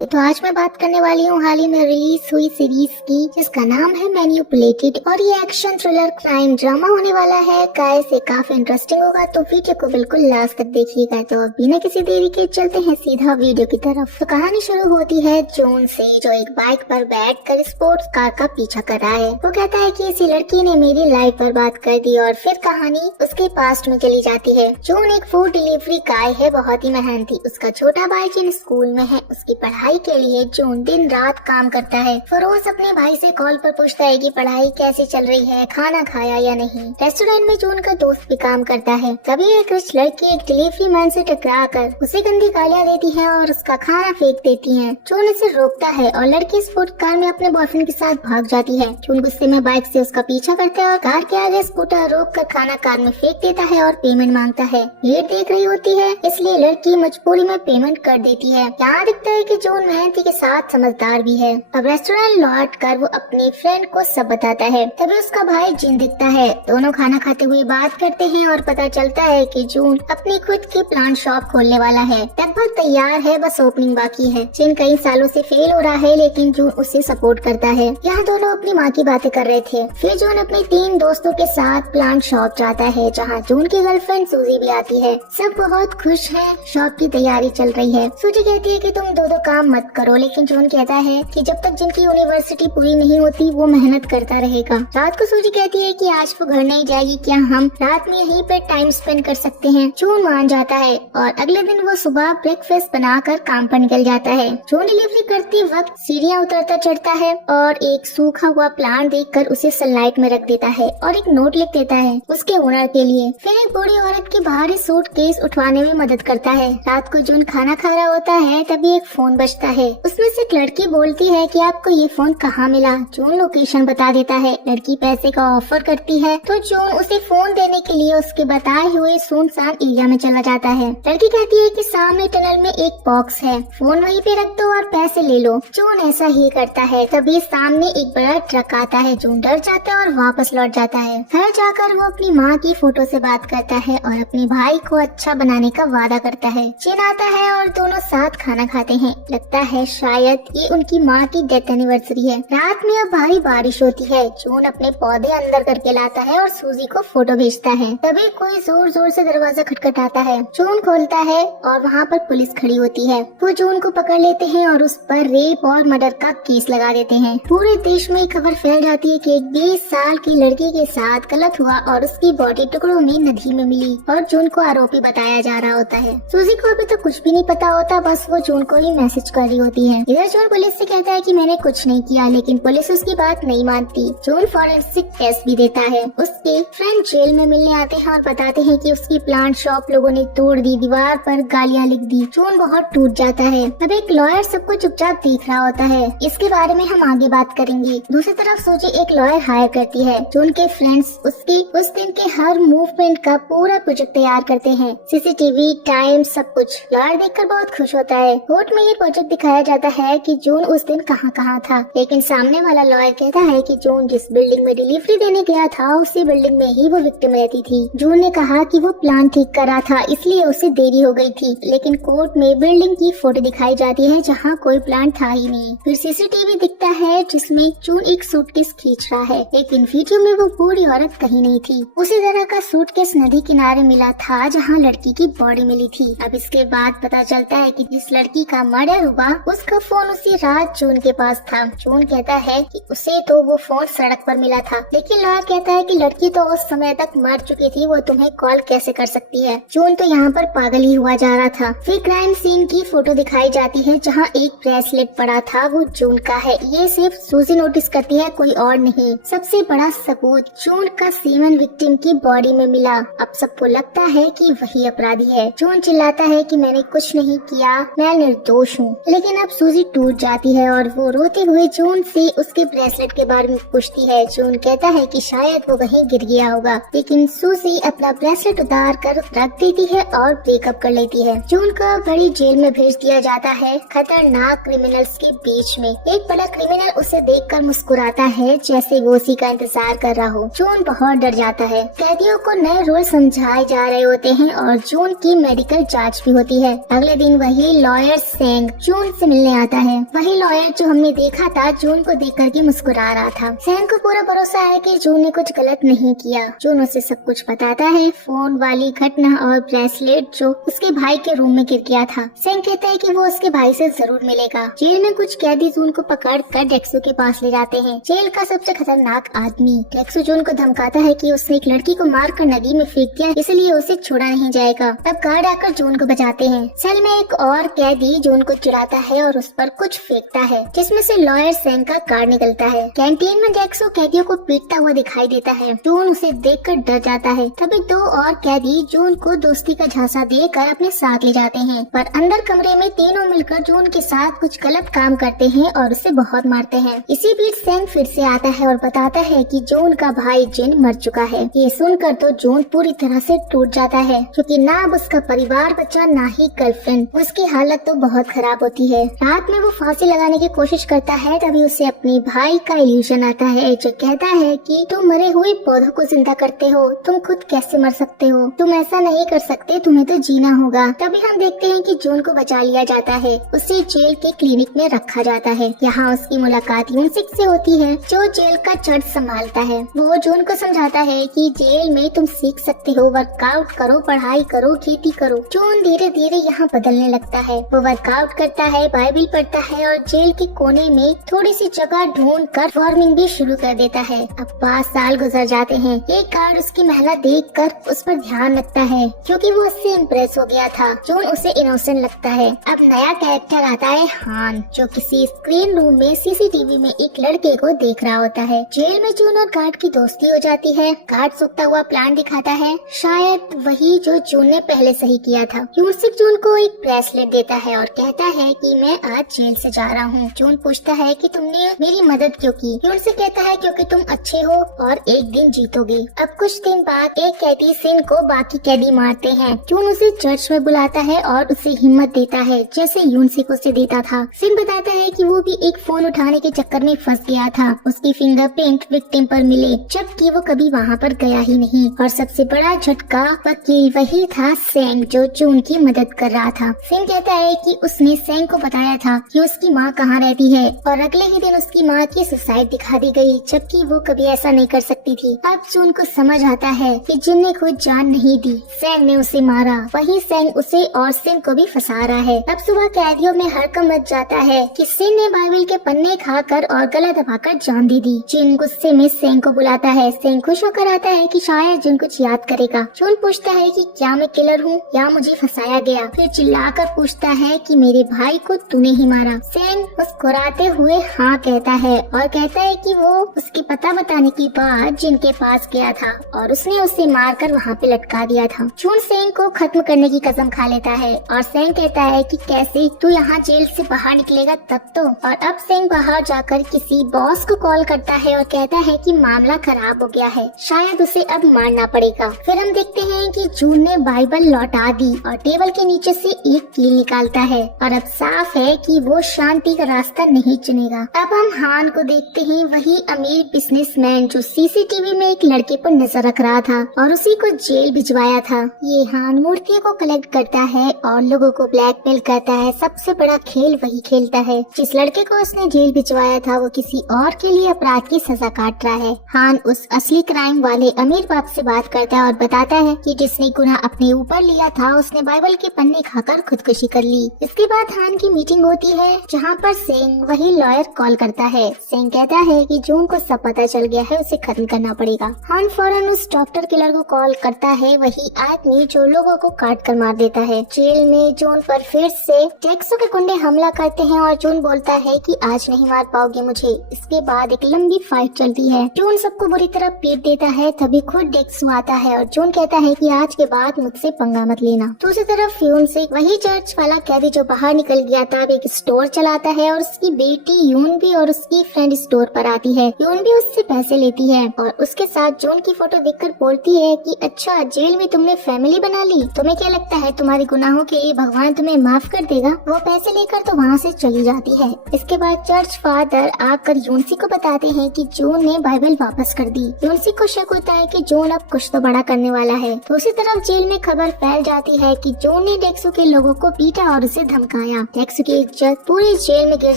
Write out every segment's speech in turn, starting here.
तो आज मैं बात करने वाली हूँ हाल ही में रिलीज हुई सीरीज की, जिसका नाम है मैन्युपुलेटेड और ये एक्शन थ्रिलर क्राइम ड्रामा होने वाला है। गाइस ये काफी इंटरेस्टिंग होगा, तो वीडियो को बिल्कुल लास्ट तक देखिएगा। तो अब बिना किसी देरी के चलते हैं सीधा वीडियो की तरफ। तो कहानी शुरू होती है जून से, जो एक बाइक पर बैठकर स्पोर्ट्स कार का पीछा कर रहा है। वो कहता है कि इसी लड़की ने मेरी लाइफ बर्बाद कर दी और फिर कहानी उसके पास्ट में चली जाती है। जून एक फूड डिलीवरी गाय है, बहुत ही मेहनती। उसका छोटा भाई जिन स्कूल में है, उसकी पढ़ाई के लिए जून दिन रात काम करता है। फरोज अपने भाई से कॉल पर पूछता है कि पढ़ाई कैसी चल रही है, खाना खाया या नहीं। रेस्टोरेंट में जून का दोस्त भी काम करता है। तभी एक रिच लड़की एक डिलीवरी मैन से टकरा कर उसे गंदी गालियां देती है और उसका खाना फेंक देती है। जून उसे रोकता है और लड़की स्पोर्ट कार में अपने बॉयफ्रेंड के साथ भाग जाती है। जून गुस्से में बाइक से उसका पीछा करता है और कार के आगे स्कूटर रोक कर खाना कार में फेंक देता है और पेमेंट मांगता है। भीड़ देख रही होती है, इसलिए लड़की मजबूरी में पेमेंट कर देती है। यहाँ दिखता है कि जून मेहनती के साथ समझदार भी है। अब रेस्टोरेंट लौट कर वो अपनी फ्रेंड को सब बताता है। तभी उसका भाई जिन दिखता है। दोनों खाना खाते हुए बात करते हैं और पता चलता है कि जून अपनी खुद की प्लांट शॉप खोलने वाला है। लगभग तैयार है, बस ओपनिंग बाकी है। जिन कई सालों से फेल हो रहा है, लेकिन जून उसे सपोर्ट करता है। यहाँ दोनों अपनी माँ की बातें कर रहे थे। फिर जून अपने 3 दोस्तों के साथ प्लांट शॉप जाता है, जहाँ जून की गर्लफ्रेंड सूजी भी आती है। सब बहुत खुश है। शॉप की तैयारी चल रही है। सूजी कहती है कि तुम दो काम मत करो, लेकिन जून कहता है कि जब तक जिनकी यूनिवर्सिटी पूरी नहीं होती वो मेहनत करता रहेगा। रात को सूजी कहती है कि आज वो घर नहीं जाएगी, क्या हम रात में यहीं पे टाइम स्पेंड कर सकते हैं। जून मान जाता है और अगले दिन वो सुबह ब्रेकफास्ट बनाकर काम पर निकल जाता है। जून डिलीवरी करते वक्त सीढ़ियाँ उतरता चढ़ता है और एक सूखा हुआ प्लांट देखकर उसे सनलाइट में रख देता है और एक नोट लिख देता है उसके ओनर के लिए। फिर एक बूढ़ी औरत के भारी सूटकेस उठवाने में मदद करता है। रात को जून खाना खा रहा होता है, तभी एक फोन बजता है। उसमें से एक लड़की बोलती है कि आपको ये फोन कहाँ मिला। जून लोकेशन बता देता है। लड़की पैसे का ऑफर करती है, तो जून उसे फोन देने के लिए उसके बताए हुए सुनसान एरिया में चला जाता है। लड़की कहती है कि सामने टनल में एक बॉक्स है, फोन वहीं पे रख दो और पैसे ले लो। जून ऐसा ही करता है। तभी सामने एक बड़ा ट्रक आता है। जून डर जाता है और वापस लौट जाता है। घर जाकर वो अपनी माँ की फोटो से बात करता है और अपने भाई को अच्छा बनाने का वादा करता है। जिन आता है और दोनों साथ खाना खाते हैं। लगता है शायद ये उनकी माँ की डेथ एनिवर्सरी है। रात में अब भारी बारिश होती है। जून अपने पौधे अंदर करके लाता है और सूजी को फोटो भेजता है। तभी कोई जोर जोर से दरवाजा खटखटाता है। जून खोलता है और वहाँ पर पुलिस खड़ी होती है। वो जून को पकड़ लेते हैं और उस पर रेप और मर्डर का केस लगा देते हैं। पूरे देश में खबर फैल जाती है कि एक 20 साल की लड़की के साथ गलत हुआ और उसकी बॉडी टुकड़ों में नदी में मिली और जून को आरोपी बताया जा रहा होता है। सूजी को अभी तो कुछ भी नहीं पता होता, बस वो जून को ही मैसेज कर रही होती है। इधर जून पुलिस से कहता है कि मैंने कुछ नहीं किया, लेकिन पुलिस उसकी बात नहीं मानती। जून फॉरेंसिक टेस्ट भी देता है। उसके फ्रेंड जेल में मिलने आते हैं और बताते हैं कि उसकी प्लांट शॉप लोगों ने तोड़ दी, दीवार पर गालियां लिख दी। जून बहुत टूट जाता है। अब एक लॉयर सबको चुपचाप देख रहा होता है। इसके बारे में हम आगे बात करेंगे। दूसरी तरफ सूजी एक लॉयर हायर करती है। जून के फ्रेंड्स उसके उस दिन के हर मूवमेंट का पूरा प्रोजेक्ट तैयार करते हैं, सीसीटीवी, टाइम, सब कुछ। लॉयर देखकर बहुत खुश होता है। कोर्ट में ये प्रोजेक्ट दिखाया जाता है कि जून उस दिन कहाँ था, लेकिन सामने वाला लॉयर कहता है कि जून जिस बिल्डिंग में डिलीवरी देने गया था, उसी बिल्डिंग में ही वो विक्टिम रहती थी। जून ने कहा कि वो प्लान ठीक कर रहा था, इसलिए उसे देरी हो गई थी। लेकिन कोर्ट में बिल्डिंग की फोटो दिखाई जाती है जहाँ कोई प्लान था ही नहीं। फिर सीसीटीवी दिखता है जिसमें जून एक सूटकेस खींच रहा है, लेकिन वीडियो में वो बूढ़ी औरत कहीं नहीं थी। उसी तरह का सूटकेस नदी किनारे मिला था जहाँ लड़की की बॉडी मिली थी। अब इसके बाद पता चलता है कि जिस लड़की का मर्डर हुआ उसका फोन उसी रात जून के पास था। जून कहता है कि उसे तो वो फोन सड़क पर मिला था, लेकिन लॉयर कहता है कि लड़की तो उस समय तक मर चुकी थी, वो तुम्हें कॉल कैसे कर सकती है। जून तो यहाँ पर पागल ही हुआ जा रहा था। फिर क्राइम सीन की फोटो दिखाई जाती है जहाँ एक ब्रेसलेट पड़ा था, वो जून का है। ये सिर्फ सूजी नोटिस करती है, कोई और नहीं। सबसे बड़ा सबूत जून का सीमन विक्टिम की बॉडी में मिला। अब सबको लगता है कि वही अपराधी है। जून चिल्लाता है कि मैंने कुछ नहीं किया, मैं निर्दोष हूँ। लेकिन अब सूजी टूट जाती है और वो रोते हुए जून से उसके ब्रेसलेट के बारे में पूछती है। जून कहता है कि शायद वो वहीं गिर गया होगा, लेकिन सूजी अपना ब्रेसलेट उतार कर रख देती है और ब्रेकअप कर लेती है। जून को बड़ी जेल में भेज दिया जाता है, खतरनाक क्रिमिनल्स के बीच में। एक बड़ा क्रिमिनल उसे देखकर मुस्कुराता है, जैसे वो उसी का इंतजार कर रहा हो। जून बहुत डर जाता है। कैदियों को नए रूल समझाए जा रहे होते हैं और जून की मेडिकल जांच भी होती है। अगले दिन वही लॉयर सेंग जून से मिलने आता है। वही लॉयर जो हमने देखा था जून को देख करके मुस्कुरा रहा था। सैम को पूरा भरोसा है कि जून ने कुछ गलत नहीं किया। जून उसे सब कुछ बताता है, फोन वाली घटना और ब्रेसलेट जो उसके भाई के रूम में गिर गया था। सैम कहता है कि वो उसके भाई से जरूर मिलेगा। जेल में कुछ कैदी जून को पकड़ कर डेक्सो के पास ले जाते हैं। जेल का सबसे खतरनाक आदमी। डेक्सो जून को धमकाता है कि उसने एक लड़की को मार कर नदी में फेंक दिया, इसलिए उसे छोड़ा नहीं जाएगा। तब गार्ड आकर जून को बचाते हैं। सेल में एक और कैदी जून को चिढ़ाता है और उस पर कुछ फेंकता है, जिसमें से लॉयर सैम का कार्ड निकलता है। कैंटीन में डेक्सो कैदियों को पीटता हुआ दिखाई देता है। जून उसे देखकर डर जाता है। तभी 2 और कैदी जून को दोस्ती का झांसा देकर अपने साथ ले जाते हैं, पर अंदर कमरे में तीनों मिलकर जून के साथ कुछ गलत काम करते हैं और उसे बहुत मारते हैं। इसी बीच सैम फिर से आता है और बताता है कि जून का भाई जिन मर चुका है। ये सुनकर तो जून पूरी तरह से टूट जाता है, क्योंकि ना अब उसका परिवार बचा ना ही गर्लफ्रेंड। उसकी हालत तो बहुत खराब होती है। रात में वो फांसी लगाने की कोशिश करता है, तभी उसे अपने भाई का इल्यूजन आता है जो कहता है कि तुम मरे हुए पौधों को जिंदा करते हो, तुम खुद कैसे मर सकते हो, तुम ऐसा नहीं कर सकते, तुम्हें तो जीना होगा। तभी हम देखते हैं कि जून को बचा लिया जाता है। उसे जेल के क्लिनिक में रखा जाता है। यहाँ उसकी मुलाकात यूनसिक से होती है, जो जेल का चर्च संभालता है। वो जून को समझाता है कि जेल में तुम सीख सकते हो, वर्कआउट करो, पढ़ाई करो, खेती करो। जून धीरे धीरे यहाँ बदलने लगता है। वो वर्कआउट करता है, बाइबल पढ़ता है और जेल के कोने में थोड़ी सी जगह ढूंढ कर फार्मिंग भी शुरू कर देता है। अब 5 साल गुजर जाते हैं। एक गार्ड उसकी मेहनत देख कर उस पर ध्यान रखता है, क्योंकि वो उससे इम्प्रेस हो गया था। जून उसे इनोसेंट लगता है। अब नया कैरेक्टर आता है हान, जो किसी स्क्रीन रूम में सीसीटीवी में एक लड़के को देख रहा होता है। जेल में जून और गार्ड की दोस्ती हो जाती है। गार्ड सूखता हुआ प्लांट दिखाता है, शायद वही जो जून ने पहले सही किया था। यूनसिक जून को एक ब्रेसलेट देता है और कहता है कि मैं आज जेल से जा रहा हूँ। जून पूछता है कि तुमने मेरी मदद क्यों की? यूनसिक कहता है क्योंकि तुम अच्छे हो और एक दिन जीतोगे। अब कुछ दिन बाद एक कैदी सिन को बाकी कैदी मारते हैं। जून उसे चर्च में बुलाता है और उसे हिम्मत देता है, जैसे यूनसिक उसे देता था। सिन बताता है कि वो भी एक फोन उठाने के चक्कर में फंस गया था। उसकी फिंगरप्रिंट विक्टिम पर मिले, जबकि वो कभी वहाँ पर गया ही नहीं। और सबसे बड़ा झटका वकील वही था सेंग, जो जून की मदद कर रहा था। सिन कहता है कि उसने सेंग को बताया था कि उसकी माँ कहाँ रहती है, और अगले ही दिन उसकी माँ की सुसाइड दिखा दी गई, जबकि वो कभी ऐसा नहीं कर सकती थी। अब जून को समझ आता है कि जिन ने खुद जान नहीं दी, सेंग ने उसे मारा। वही सेंग उसे और सिन को भी फंसा रहा है। अब सुबह कैदियों में हड़कंप मच जाता है कि सिन ने बाइबल के पन्ने खाकर और गला दबाकर जान दे दी। जिन गुस्से में सेंग को बुलाता है। सेंग खुश होकर आता है कि शायद जिन कुछ याद करेगा। जून पूछता है कि क्या मैं किलर हूँ या मुझे फंसाया गया? फिर चिल्लाकर पूछता है कि मेरे भाई को तूने ही मारा। सेंग मुस्कुराते हुए हाँ कहता है और कहता है कि वो उसके पता बताने के बाद जिनके पास गया था और उसने उसे मारकर वहाँ पे लटका दिया था। जून सेंग को खत्म करने की कसम खा लेता है और सेंग कहता है कि कैसे तू यहाँ जेल से बाहर निकलेगा तब तो। और अब सेंग बाहर जाकर किसी बॉस को कॉल करता है और कहता है कि मामला खराब हो गया है, शायद उसे अब मारना पड़ेगा। फिर हम देखते हैं कि जून ने बाइबल लौटा दी और टेबल के नीचे से एक कील निकालता है और अब साफ है कि वो शांति का रास्ता नहीं चुनेगा। अब हम हान को देखते हैं, वही अमीर बिजनेसमैन जो सीसीटीवी में एक लड़के पर नजर रख रहा था और उसी को जेल भिजवाया था। ये हान मूर्तियों को कलेक्ट करता है और लोगों को ब्लैकमेल करता है। सबसे बड़ा खेल वही खेलता है। जिस लड़के को उसने जेल भिजवाया था वो किसी और के लिए अपराध की सजा काट रहा है। हान उस असली क्राइम वाले अमीर बाप से बात करता है और बताता है कि जिसने गुनाह अपने ऊपर लिया था उसने बाइबल के पन्ने खाकर खुदकुशी कर ली। इसके बाद हान की मीटिंग होती है, जहाँ पर सेंग वही लॉयर कॉल करता है। सेंग कहता है कि जून को सब पता चल गया है, उसे खत्म करना पड़ेगा। हान फौरन उस डॉक्टर किलर को कॉल करता है, वही आदमी जो लोगों को काट कर मार देता है। जेल में जून पर फिर से डेक्सो के गुंडे हमला करते हैं और जून बोलता है कि आज नहीं मार पाओगे मुझे। इसके बाद एक लंबी फाइट चलती है। जून सबको बुरी तरह पीट देता है, तभी खुद डेक्सो आता है और जून कहता है कि आज के बाद मुझसे पंगा मत लेना। दूसरी तरफ यूनसिक वही चर्च वाला कैदी जो बाहर निकल गया था एक स्टोर चलाता है और उसकी बेटी यून भी और उसकी फ्रेंड स्टोर पर आती है। यून भी उससे पैसे लेती है और उसके साथ जून की फोटो देखकर बोलती है कि अच्छा जेल में तुमने फैमिली बना ली, तुम्हें क्या लगता है तुम्हारे गुनाहों के लिए भगवान तुम्हें माफ कर देगा? वो पैसे लेकर तो वहाँ से चली जाती है। इसके बाद चर्च फादर आकर यूनसिक को बताते हैं कि जून ने बाइबल वापस कर दी। यूनसिक को शक होता है कि जून अब कुछ तो बड़ा करने वाला है। दूसरी तरफ जेल में खबर फैल जाती है कि जून ने डेक्सो के लोगों को पीटा और उसे धमकाया। ना। टेक्सू की इज्जत पूरी जेल में गिर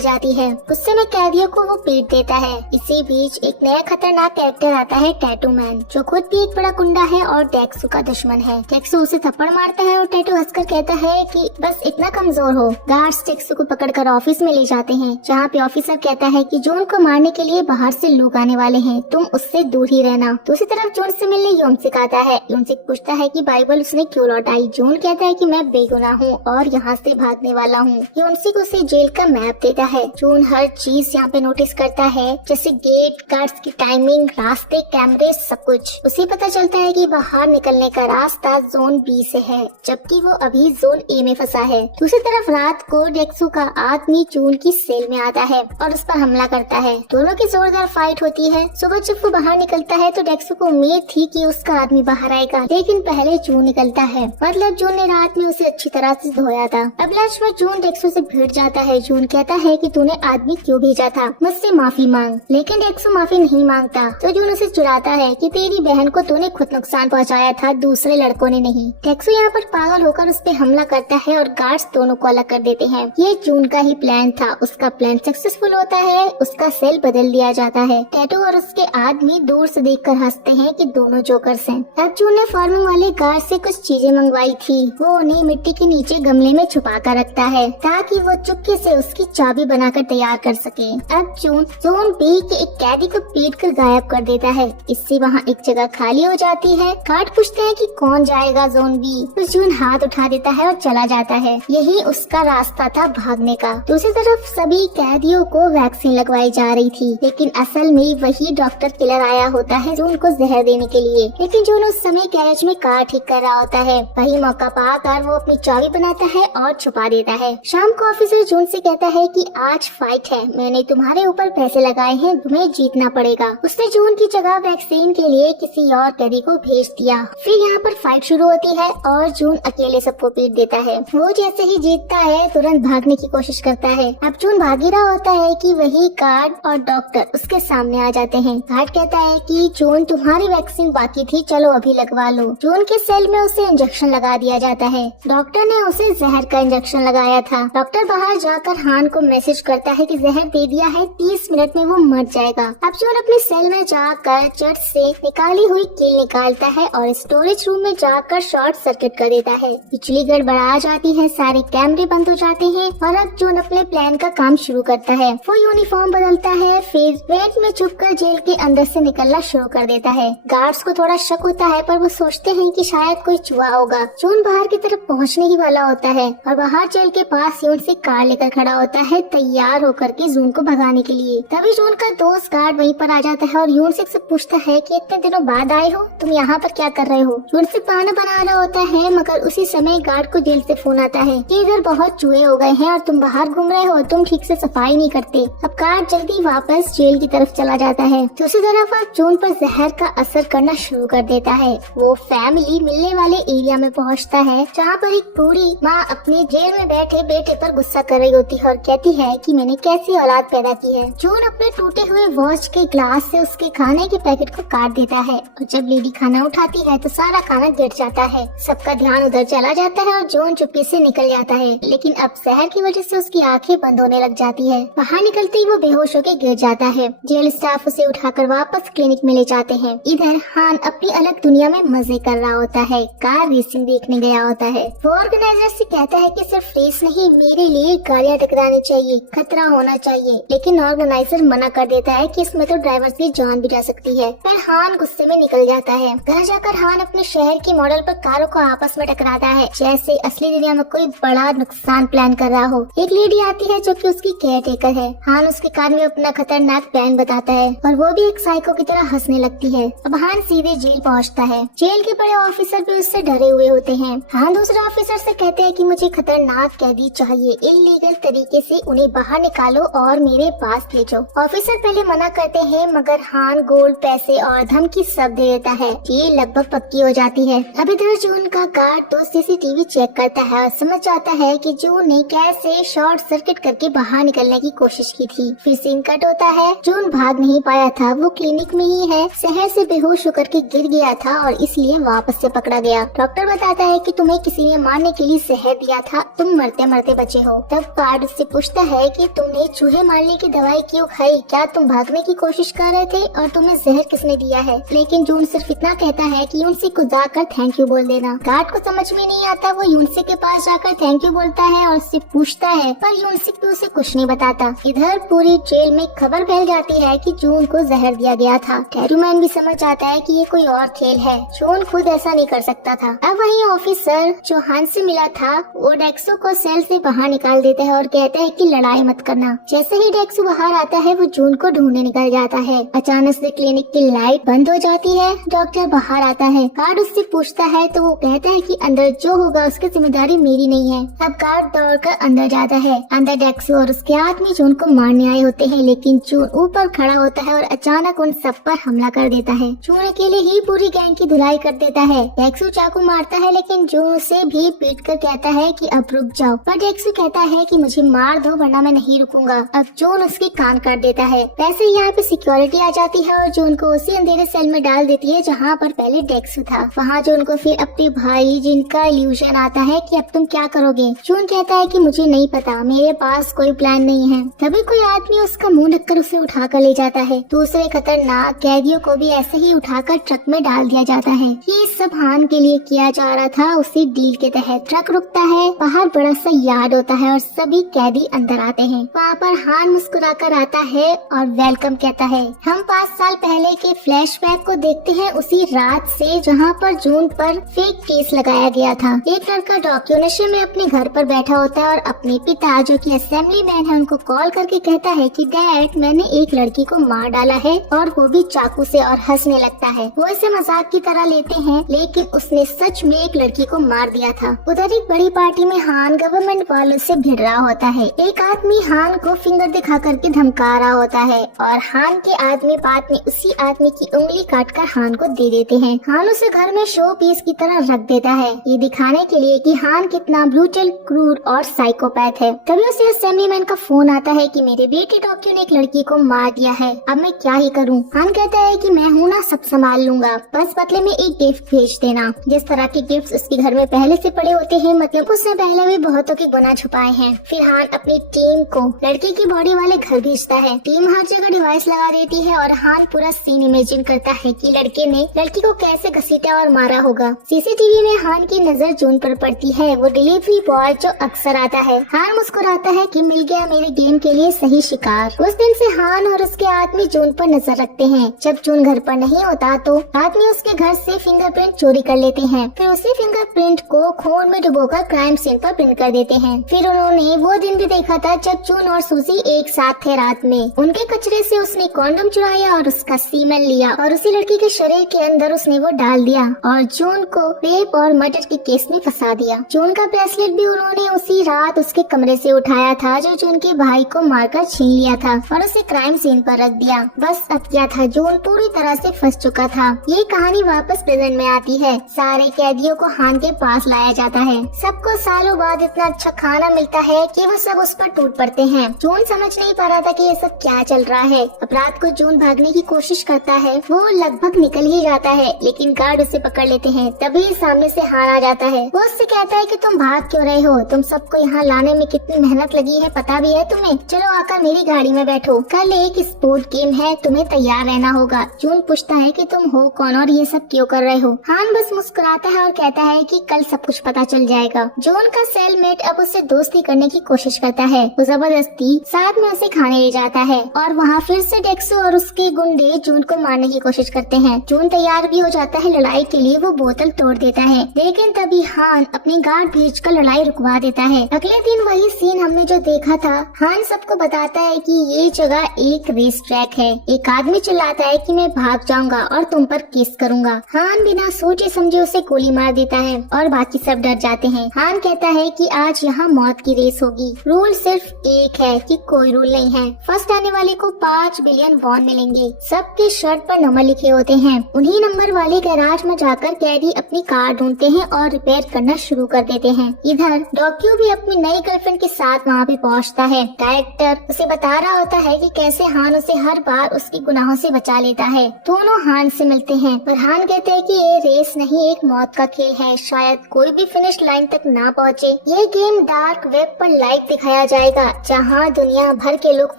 जाती है। गुस्से में कैदियों को वो पीट देता है। इसी बीच एक नया खतरनाक कैरेक्टर आता है, टैटू मैन, जो खुद भी एक बड़ा गुंडा है और टेक्सू का दुश्मन है। टेक्सू उसे थप्पड़ मारता है और टैटू हंसकर कहता है कि बस इतना कमजोर हो। गार्ड्स टेक्सू को पकड़कर ऑफिस में ले जाते हैं, जहाँ पे ऑफिसर कहता है कि जून को मारने के लिए बाहर से लोग आने वाले हैं, तुम उससे दूर ही रहना। दूसरी तरफ जून से मिलने योनसिक आता है। योनसिक पूछता है कि बाइबल उसने क्यों लौटाई। जून कहता है कि मैं बेगुनाह हूँ और यहाँ से भागने वाला हूँ। योनसिक उसे जेल का मैप देता है। जून हर चीज यहाँ पे नोटिस करता है, जैसे गेट, गार्ड्स की टाइमिंग, रास्ते, कैमरे, सब कुछ। उसे पता चलता है कि बाहर निकलने का रास्ता जोन बी से है, जबकि वो अभी जोन ए में फंसा है। दूसरी तरफ रात को टेक्सू का आदमी जून की सेल में आता है और उस पर हमला करता है। दोनों की जोरदार फाइट होती है। सुबह जब वो बाहर निकलता है तो टेक्सू को उम्मीद थी कि उसका आदमी बाहर आएगा, लेकिन पहले जून निकलता है। मतलब जून ने रात में उसे अच्छी तरह से धोया था। अब लंच में जून टेक्सू से भिड़ जाता है। जून कहता है कि तूने आदमी क्यों भेजा था, मुझसे माफी मांग। लेकिन टेक्सू माफी नहीं मांगता, तो जून उसे चिढ़ाता है कि तेरी बहन को तूने खुद नुकसान पहुंचाया था, दूसरे लड़कों ने नहीं। टेक्सू यहाँ पर पागल होकर उस पे हमला करता है और गार्ड्स दोनों को अलग कर देते हैं। ये जून का ही प्लान था। उसका प्लान सक्सेसफुल होता है, उसका सेल बदल दिया जाता है। टैटू और उसके आदमी दूर से देखकर हंसते हैं कि दोनों जोकर्स हैं। अब जून ने फार्मिंग वाले गार्ड से कुछ चीजें मंगवाई थी। वो उन्हें मिट्टी के नीचे गमले में छुपा कर रखता है, ताकि वो चुपके से उसकी चाबी बनाकर तैयार कर सके। अब जून जोन बी के एक कैदी को पीट कर गायब कर देता है। इससे वहाँ एक जगह खाली हो जाती है। गार्ड पूछते हैं कि कौन जाएगा जोन बी, तो जून हाथ उठा देता है और चला जाता है। यही उसका रास्ता था भागने का। दूसरी तरफ सभी कैदियों को वैक्सीन लगवाई जा रही थी, लेकिन असल में वही डॉक्टर किलर आया होता है जून को जहर देने के लिए। लेकिन जून उस समय गैरेज में कार ठीक कर रहा होता है। वही मौका पाकर वो अपनी चाबी बनाता है और छुपा देता है। शाम को ऑफिसर जून से कहता है कि आज फाइट है, मैंने तुम्हारे ऊपर पैसे लगाए हैं, तुम्हें जीतना पड़ेगा। उसने जून की जगह वैक्सीन के लिए किसी और कैदी को भेज दिया। फिर यहाँ पर फाइट शुरू होती है और जून अकेले सबको पीट देता है। वो जैसे ही जीतता है तुरंत भागने की कोशिश करता है। अब जून भाग ही रहा होता है कि वही गार्ड और डॉक्टर उसके सामने आ जाते हैं। गार्ड कहता है कि जून तुम्हारी वैक्सीन बाकी थी, चलो अभी लगवा लो। जून के सेल में उसे इंजेक्शन लगा दिया जाता है। डॉक्टर ने उसे जहर का इंजेक्शन लगाया था। डॉक्टर बाहर जाकर हान को मैसेज करता है कि जहर दे दिया है, 30 मिनट में वो मर जाएगा। अब जून अपने सेल में जाकर चर्च से निकाली हुई कील निकालता है और स्टोरेज रूम में जाकर शॉर्ट सर्किट कर देता है। बिजली गड़बड़ा जाती है, सारे कैमरे बंद हो जाते हैं और अब जून अपने प्लान का काम शुरू करता है। वो यूनिफॉर्म बदलता है, फिर वेट में छुपकर जेल के अंदर से निकलना शुरू कर देता है। गार्ड्स को थोड़ा शक होता है, पर वो सोचते हैं कि शायद कोई चुहा होगा। जून बाहर की तरफ पहुंचने ही वाला होता है और बाहर जेल के पास यून से कार लेकर खड़ा होता है, तैयार होकर के जून को भगाने के लिए। तभी जून का दोस्त गार्ड वहीं पर आ जाता है और यून से पूछता है कि इतने दिनों बाद आए हो, तुम यहाँ पर क्या कर रहे हो। जून से खाना बना रहा होता है, मगर उसी समय गार्ड को जेल से फोन आता है कि इधर बहुत चूहे हो गए हैं और तुम बाहर घूम रहे हो, तुम ठीक से सफाई नहीं करते। अब गार्ड जल्दी वापस जेल की तरफ चला जाता है। दूसरी तरफ अब जून पर जहर का असर करना शुरू कर देता है। वो फैमिली मिलने वाले एरिया में पहुंचता है, जहाँ पर एक बूढ़ी माँ अपने जेल में बैठे बेटे पर गुस्सा कर रही होती है और कहती है कि मैंने कैसी औलाद पैदा की है। जून अपने टूटे हुए वॉच के ग्लास से उसके खाने के पैकेट को काट देता है और जब लेडी खाना उठाती है तो सारा खाना गिर जाता है। सबका ध्यान उधर चला जाता है और जून चुपके से निकल जाता है, लेकिन अब जहर की वजह से उसकी आंखें बंद होने लग जाती है। बाहर निकलते ही वो बेहोश होकर गिर जाता है। जेल स्टाफ उसे उठाकर वापस क्लिनिक में ले जाते हैं। इधर हान अपनी अलग दुनिया में मजे कर रहा होता है, कार रेसिंग देखने गया होता है। वो ऑर्गेनाइजर से कहता है कि सिर्फ रेस नहीं, मेरे लिए गाड़ियाँ टकरानी चाहिए, खतरा होना चाहिए। लेकिन ऑर्गेनाइजर मना कर देता है कि इसमें तो ड्राइवर की जान भी जा सकती है। फिर हान गुस्से में निकल जाता है। घर जाकर हान अपने शहर की मॉडल पर कारों को आपस में टकराता है, जैसे असली दुनिया में कोई बड़ा नुकसान प्लान कर रहा हो। एक लेडी आती है जो कि उसकी केयर टेकर है। हान उसके कान में अपना खतरनाक प्लान बताता है और वो भी एक साइको की तरह हंसने लगती है। अब हान सीधे जेल पहुंचता है। जेल के बड़े ऑफिसर भी उससे डरे हुए होते हैं। हान दूसरे ऑफिसर से कहते हैं कि मुझे खतरनाक कैदी चाहिए, इल्लीगल तरीके से उन्हें बाहर निकालो और मेरे पास भेजो। ऑफिसर पहले मना करते हैं, मगर हान गोल्ड, पैसे और धमकी सब दे देता है। ये लगभग पक्की हो जाती है। अब इधर जून का गार्ड तो सीसीटीवी चेक करता है और समझ जाता है कि जून ने कैसे शॉर्ट सर्किट करके बाहर निकलने की कोशिश की थी। फिर सीन कट होता है। जून भाग नहीं पाया था, वो क्लिनिक में ही है। शहर से बेहोश होकर के गिर गया था और इसलिए वापस से पकड़ा गया। डॉक्टर बताता है कि तुम्हें किसी ने मारने के लिए जहर दिया था, तुम मरते मरते बचे हो। तब गार्ड उससे पूछता है कि तुमने चूहे मारने की दवाई क्यों खाई, क्या तुम भागने की कोशिश कर रहे थे और तुम्हें जहर किसने दिया है। लेकिन जून सिर्फ इतना कहता है कि यूनसी को जाकर थैंक यू बोल देना। गार्ड को समझ में नहीं आता, वो यूनसी के पास जाकर थैंक यू बोलता है और उससे पूछता है, पर यूनसी भी उसे कुछ नहीं बताता। इधर पूरी जेल में खबर फैल जाती है कि जून को जहर दिया गया था। टेरूमैन भी समझ आता है कि ये कोई और खेल है, जून खुद ऐसा नहीं कर सकता था। अब वही ऑफिसर जो हान से मिला था वो डेक्सो को सेल से बाहर निकाल देता है और कहता है कि लड़ाई मत करना। जैसे ही डेक्सो बाहर आता है वो जून को ढूंढने निकल जाता है। अचानक से क्लिनिक की लाइट बंद हो जाती है। डॉक्टर बाहर आता है, गार्ड उससे पूछता है तो वो कहता है कि अंदर जो होगा उसकी जिम्मेदारी मेरी नहीं है। अब गार्ड दौड़कर अंदर जाता है। अंदर डेक्सो और उसके आदमी जून को मारने आए होते हैं, लेकिन जून ऊपर खड़ा होता है और अचानक उन सब पर हमला कर देता है। जून अकेले ही पूरी गैंग की धुलाई कर देता है। डेक्सो चाकू मारता है लेकिन जून उसे भी पीट कर कहता है कि अब रुक जाओ, पर डेक्सो कहता है कि मुझे मार दो वरना मैं नहीं रुकूंगा। अब जून उसकी कान काट देता है। वैसे यहाँ पे सिक्योरिटी आ जाती है और जून को उसी अंधेरे सेल में डाल देती है जहाँ पर पहले डेक्सो था। वहाँ जून को फिर अपने भाई जिनका इल्यूजन आता है कि अब तुम क्या करोगे। जून कहता है कि मुझे नहीं पता, मेरे पास कोई प्लान नहीं है। तभी कोई आदमी उसका मुंह ढककर उसे उठा कर ले जाता है। दूसरे खतरनाक कैदियों को भी ऐसे ही उठाकर ट्रक में डाल दिया जाता है। ये सब हान के लिए किया जा रहा था, उसी डील के तहत। ट्रक रुकता है, बाहर बड़ा सा यार्ड होता है और सभी कैदी अंदर आते हैं। वहाँ पर हान मुस्कुराकर आता है और वेलकम कहता है। हम 5 साल पहले के फ्लैशबैक को देखते हैं, उसी रात से जहाँ पर जून पर फेक केस लगाया गया था। एक लड़का डॉक्यू नशे में अपने घर पर बैठा होता है और अपने पिता जो कि असेंबली मैन है उनको कॉल करके कहता है कि डैड मैंने एक लड़की को मार डाला है और वो भी चाकू से, और हंसने लगता है। वो इसे मजाक की तरह लेते हैं लेकिन उसने सच में एक लड़की को मार दिया था। उधर एक बड़ी पार्टी में हान गवर्नमेंट वालों से भिड़ रहा होता है। एक आदमी हान को फिंगर दिखा करके धमका रहा होता है और हान के आदमी बाद में उसी आदमी की उंगली काटकर हान को दे देते हैं। हान उसे घर में शो पीस की तरह रख देता है, ये दिखाने के लिए कि हान कितना ब्रूटल, क्रूर और साइकोपैथ है। तभी उसे असेंबली मैन का फोन आता है कि मेरे बेटे डॉक्यू ने एक लड़की को मार दिया है, अब मैं क्या ही करूं। हान कहता है कि मैं हूं ना, सब संभाल लूंगा, बस बदले में एक गिफ्ट भेज देना। जिस तरह के गिफ्ट्स उसके घर में पहले से पड़े होते हैं, मतलब उसने पहले भी बहुतों के गुनाह छुपाए हैं। फिर हान अपनी टीम को लड़की की बॉडी वाले घर भेजता है। टीम हर जगह डिवाइस लगा देती है और हान पूरा सीन इमेजिन करता है कि लड़के ने लड़की को कैसे घसीटा और मारा होगा। सीसीटीवी में हान की नजर जून पर पड़ती है, वो डिलीवरी बॉय जो अक्सर आता है। हान मुस्कुराता है कि मिल गया मेरे गेम के लिए सही शिकार। उस दिन से हान और उसके आदमी जून पर नजर रखते हैं। जब जून घर पर नहीं होता तो आदमी उसके घर से फिंगरप्रिंट चोरी कर लेते हैं, फिर उसी फिंगरप्रिंट को खून में डुबोकर क्राइम सीन पर प्रिंट कर देते हैं। फिर उन्होंने वो दिन भी देखा था जब जून और सूजी एक साथ थे रात में। उनके कचरे से उसने कॉन्डम चुराया और उसका सीमेन लिया और उसी लड़की के शरीर के अंदर उसने वो डाल दिया और जून को रेप और मर्डर के केस में फंसा दिया। जून का ब्रेसलेट भी उन्होंने उसी रात उसके कमरे से उठाया था जो जून के भाई को मारकर छीन लिया था और उसे क्राइम सीन पर रख दिया। बस अब क्या था, जून पूरी तरह से फंस चुका था। ये कहानी वापस प्रेजेंट में आती है। सारे कैदियों को हान के पास लाया जाता है। सबको सालों बाद इतना अच्छा खाना मिलता है कि वो सब उस पर टूट पड़ते हैं। जून समझ नहीं पा रहा था कि ये सब क्या चल रहा है। अब रात को जून भागने की कोशिश करता है, वो लगभग निकल ही जाता है लेकिन गार्ड उसे पकड़ लेते हैं। तभी सामने से हान आ जाता है। वो उससे कहता है कि तुम भाग क्यों रहे हो, तुम सबको यहाँ लाने में कितनी मेहनत लगी है पता भी है तुम्हें, चलो आकर मेरी गाड़ी में बैठो, कल एक स्पोर्ट गेम है, तुम्हें तैयार रहना होगा। जून पूछता है कि तुम हो कौन और ये सब क्यों कर रहे हो। हान बस मुस्कुराता है और कहता है कि कल सब कुछ पता चल जाएगा। जून का सेलमेट अब उससे दोस्ती करने की कोशिश करता है। वो जबरदस्ती साथ में उसे खाने ले जाता है और वहाँ फिर से डेक्सो और उसके गुंडे जून को मारने की कोशिश करते हैं। जून तैयार भी हो जाता है लड़ाई के लिए, वो बोतल तोड़ देता है लेकिन तभी हान अपनी गार्ड भेजकर लड़ाई रुकवा देता है। अगले दिन वही सीन हमने जो देखा था। हान सबको बताता है कि ये जगह एक रेस ट्रैक है। एक आदमी चिल्लाता है कि मैं भाग जाऊंगा और तुम पर केस करूंगा। हान बिना सोचे समझे उसे गोली मार देता है और बाकी सब डर जाते हैं। हान कहता है कि आज यहाँ मौत की रेस होगी, रूल सिर्फ एक है कि कोई रूल नहीं है। फर्स्ट आने वाले को 5 बिलियन वॉन मिलेंगे। सबके शर्ट पर नंबर लिखे होते हैं। उन्हीं नंबर वाले गैराज में जाकर कैदी अपनी कार ढूंढते हैं और रिपेयर करना शुरू कर देते हैं। इधर डॉक्यू भी अपनी नई गर्लफ्रेंड के साथ वहाँ पे पहुँचता है। डायरेक्टर उसे बता रहा होता है कि कैसे हान उसे हर बार उसके गुनाहों से बचा लेता है। दोनों हान से मिलते हैं पर हान कहते हैं कि ये रेस नहीं, एक मौत का खेल है, शायद कोई भी फिनिश लाइन तक ना पहुँचे। ये गेम डार्क वेब पर लाइव दिखाया जाएगा, जहां दुनिया भर के लोग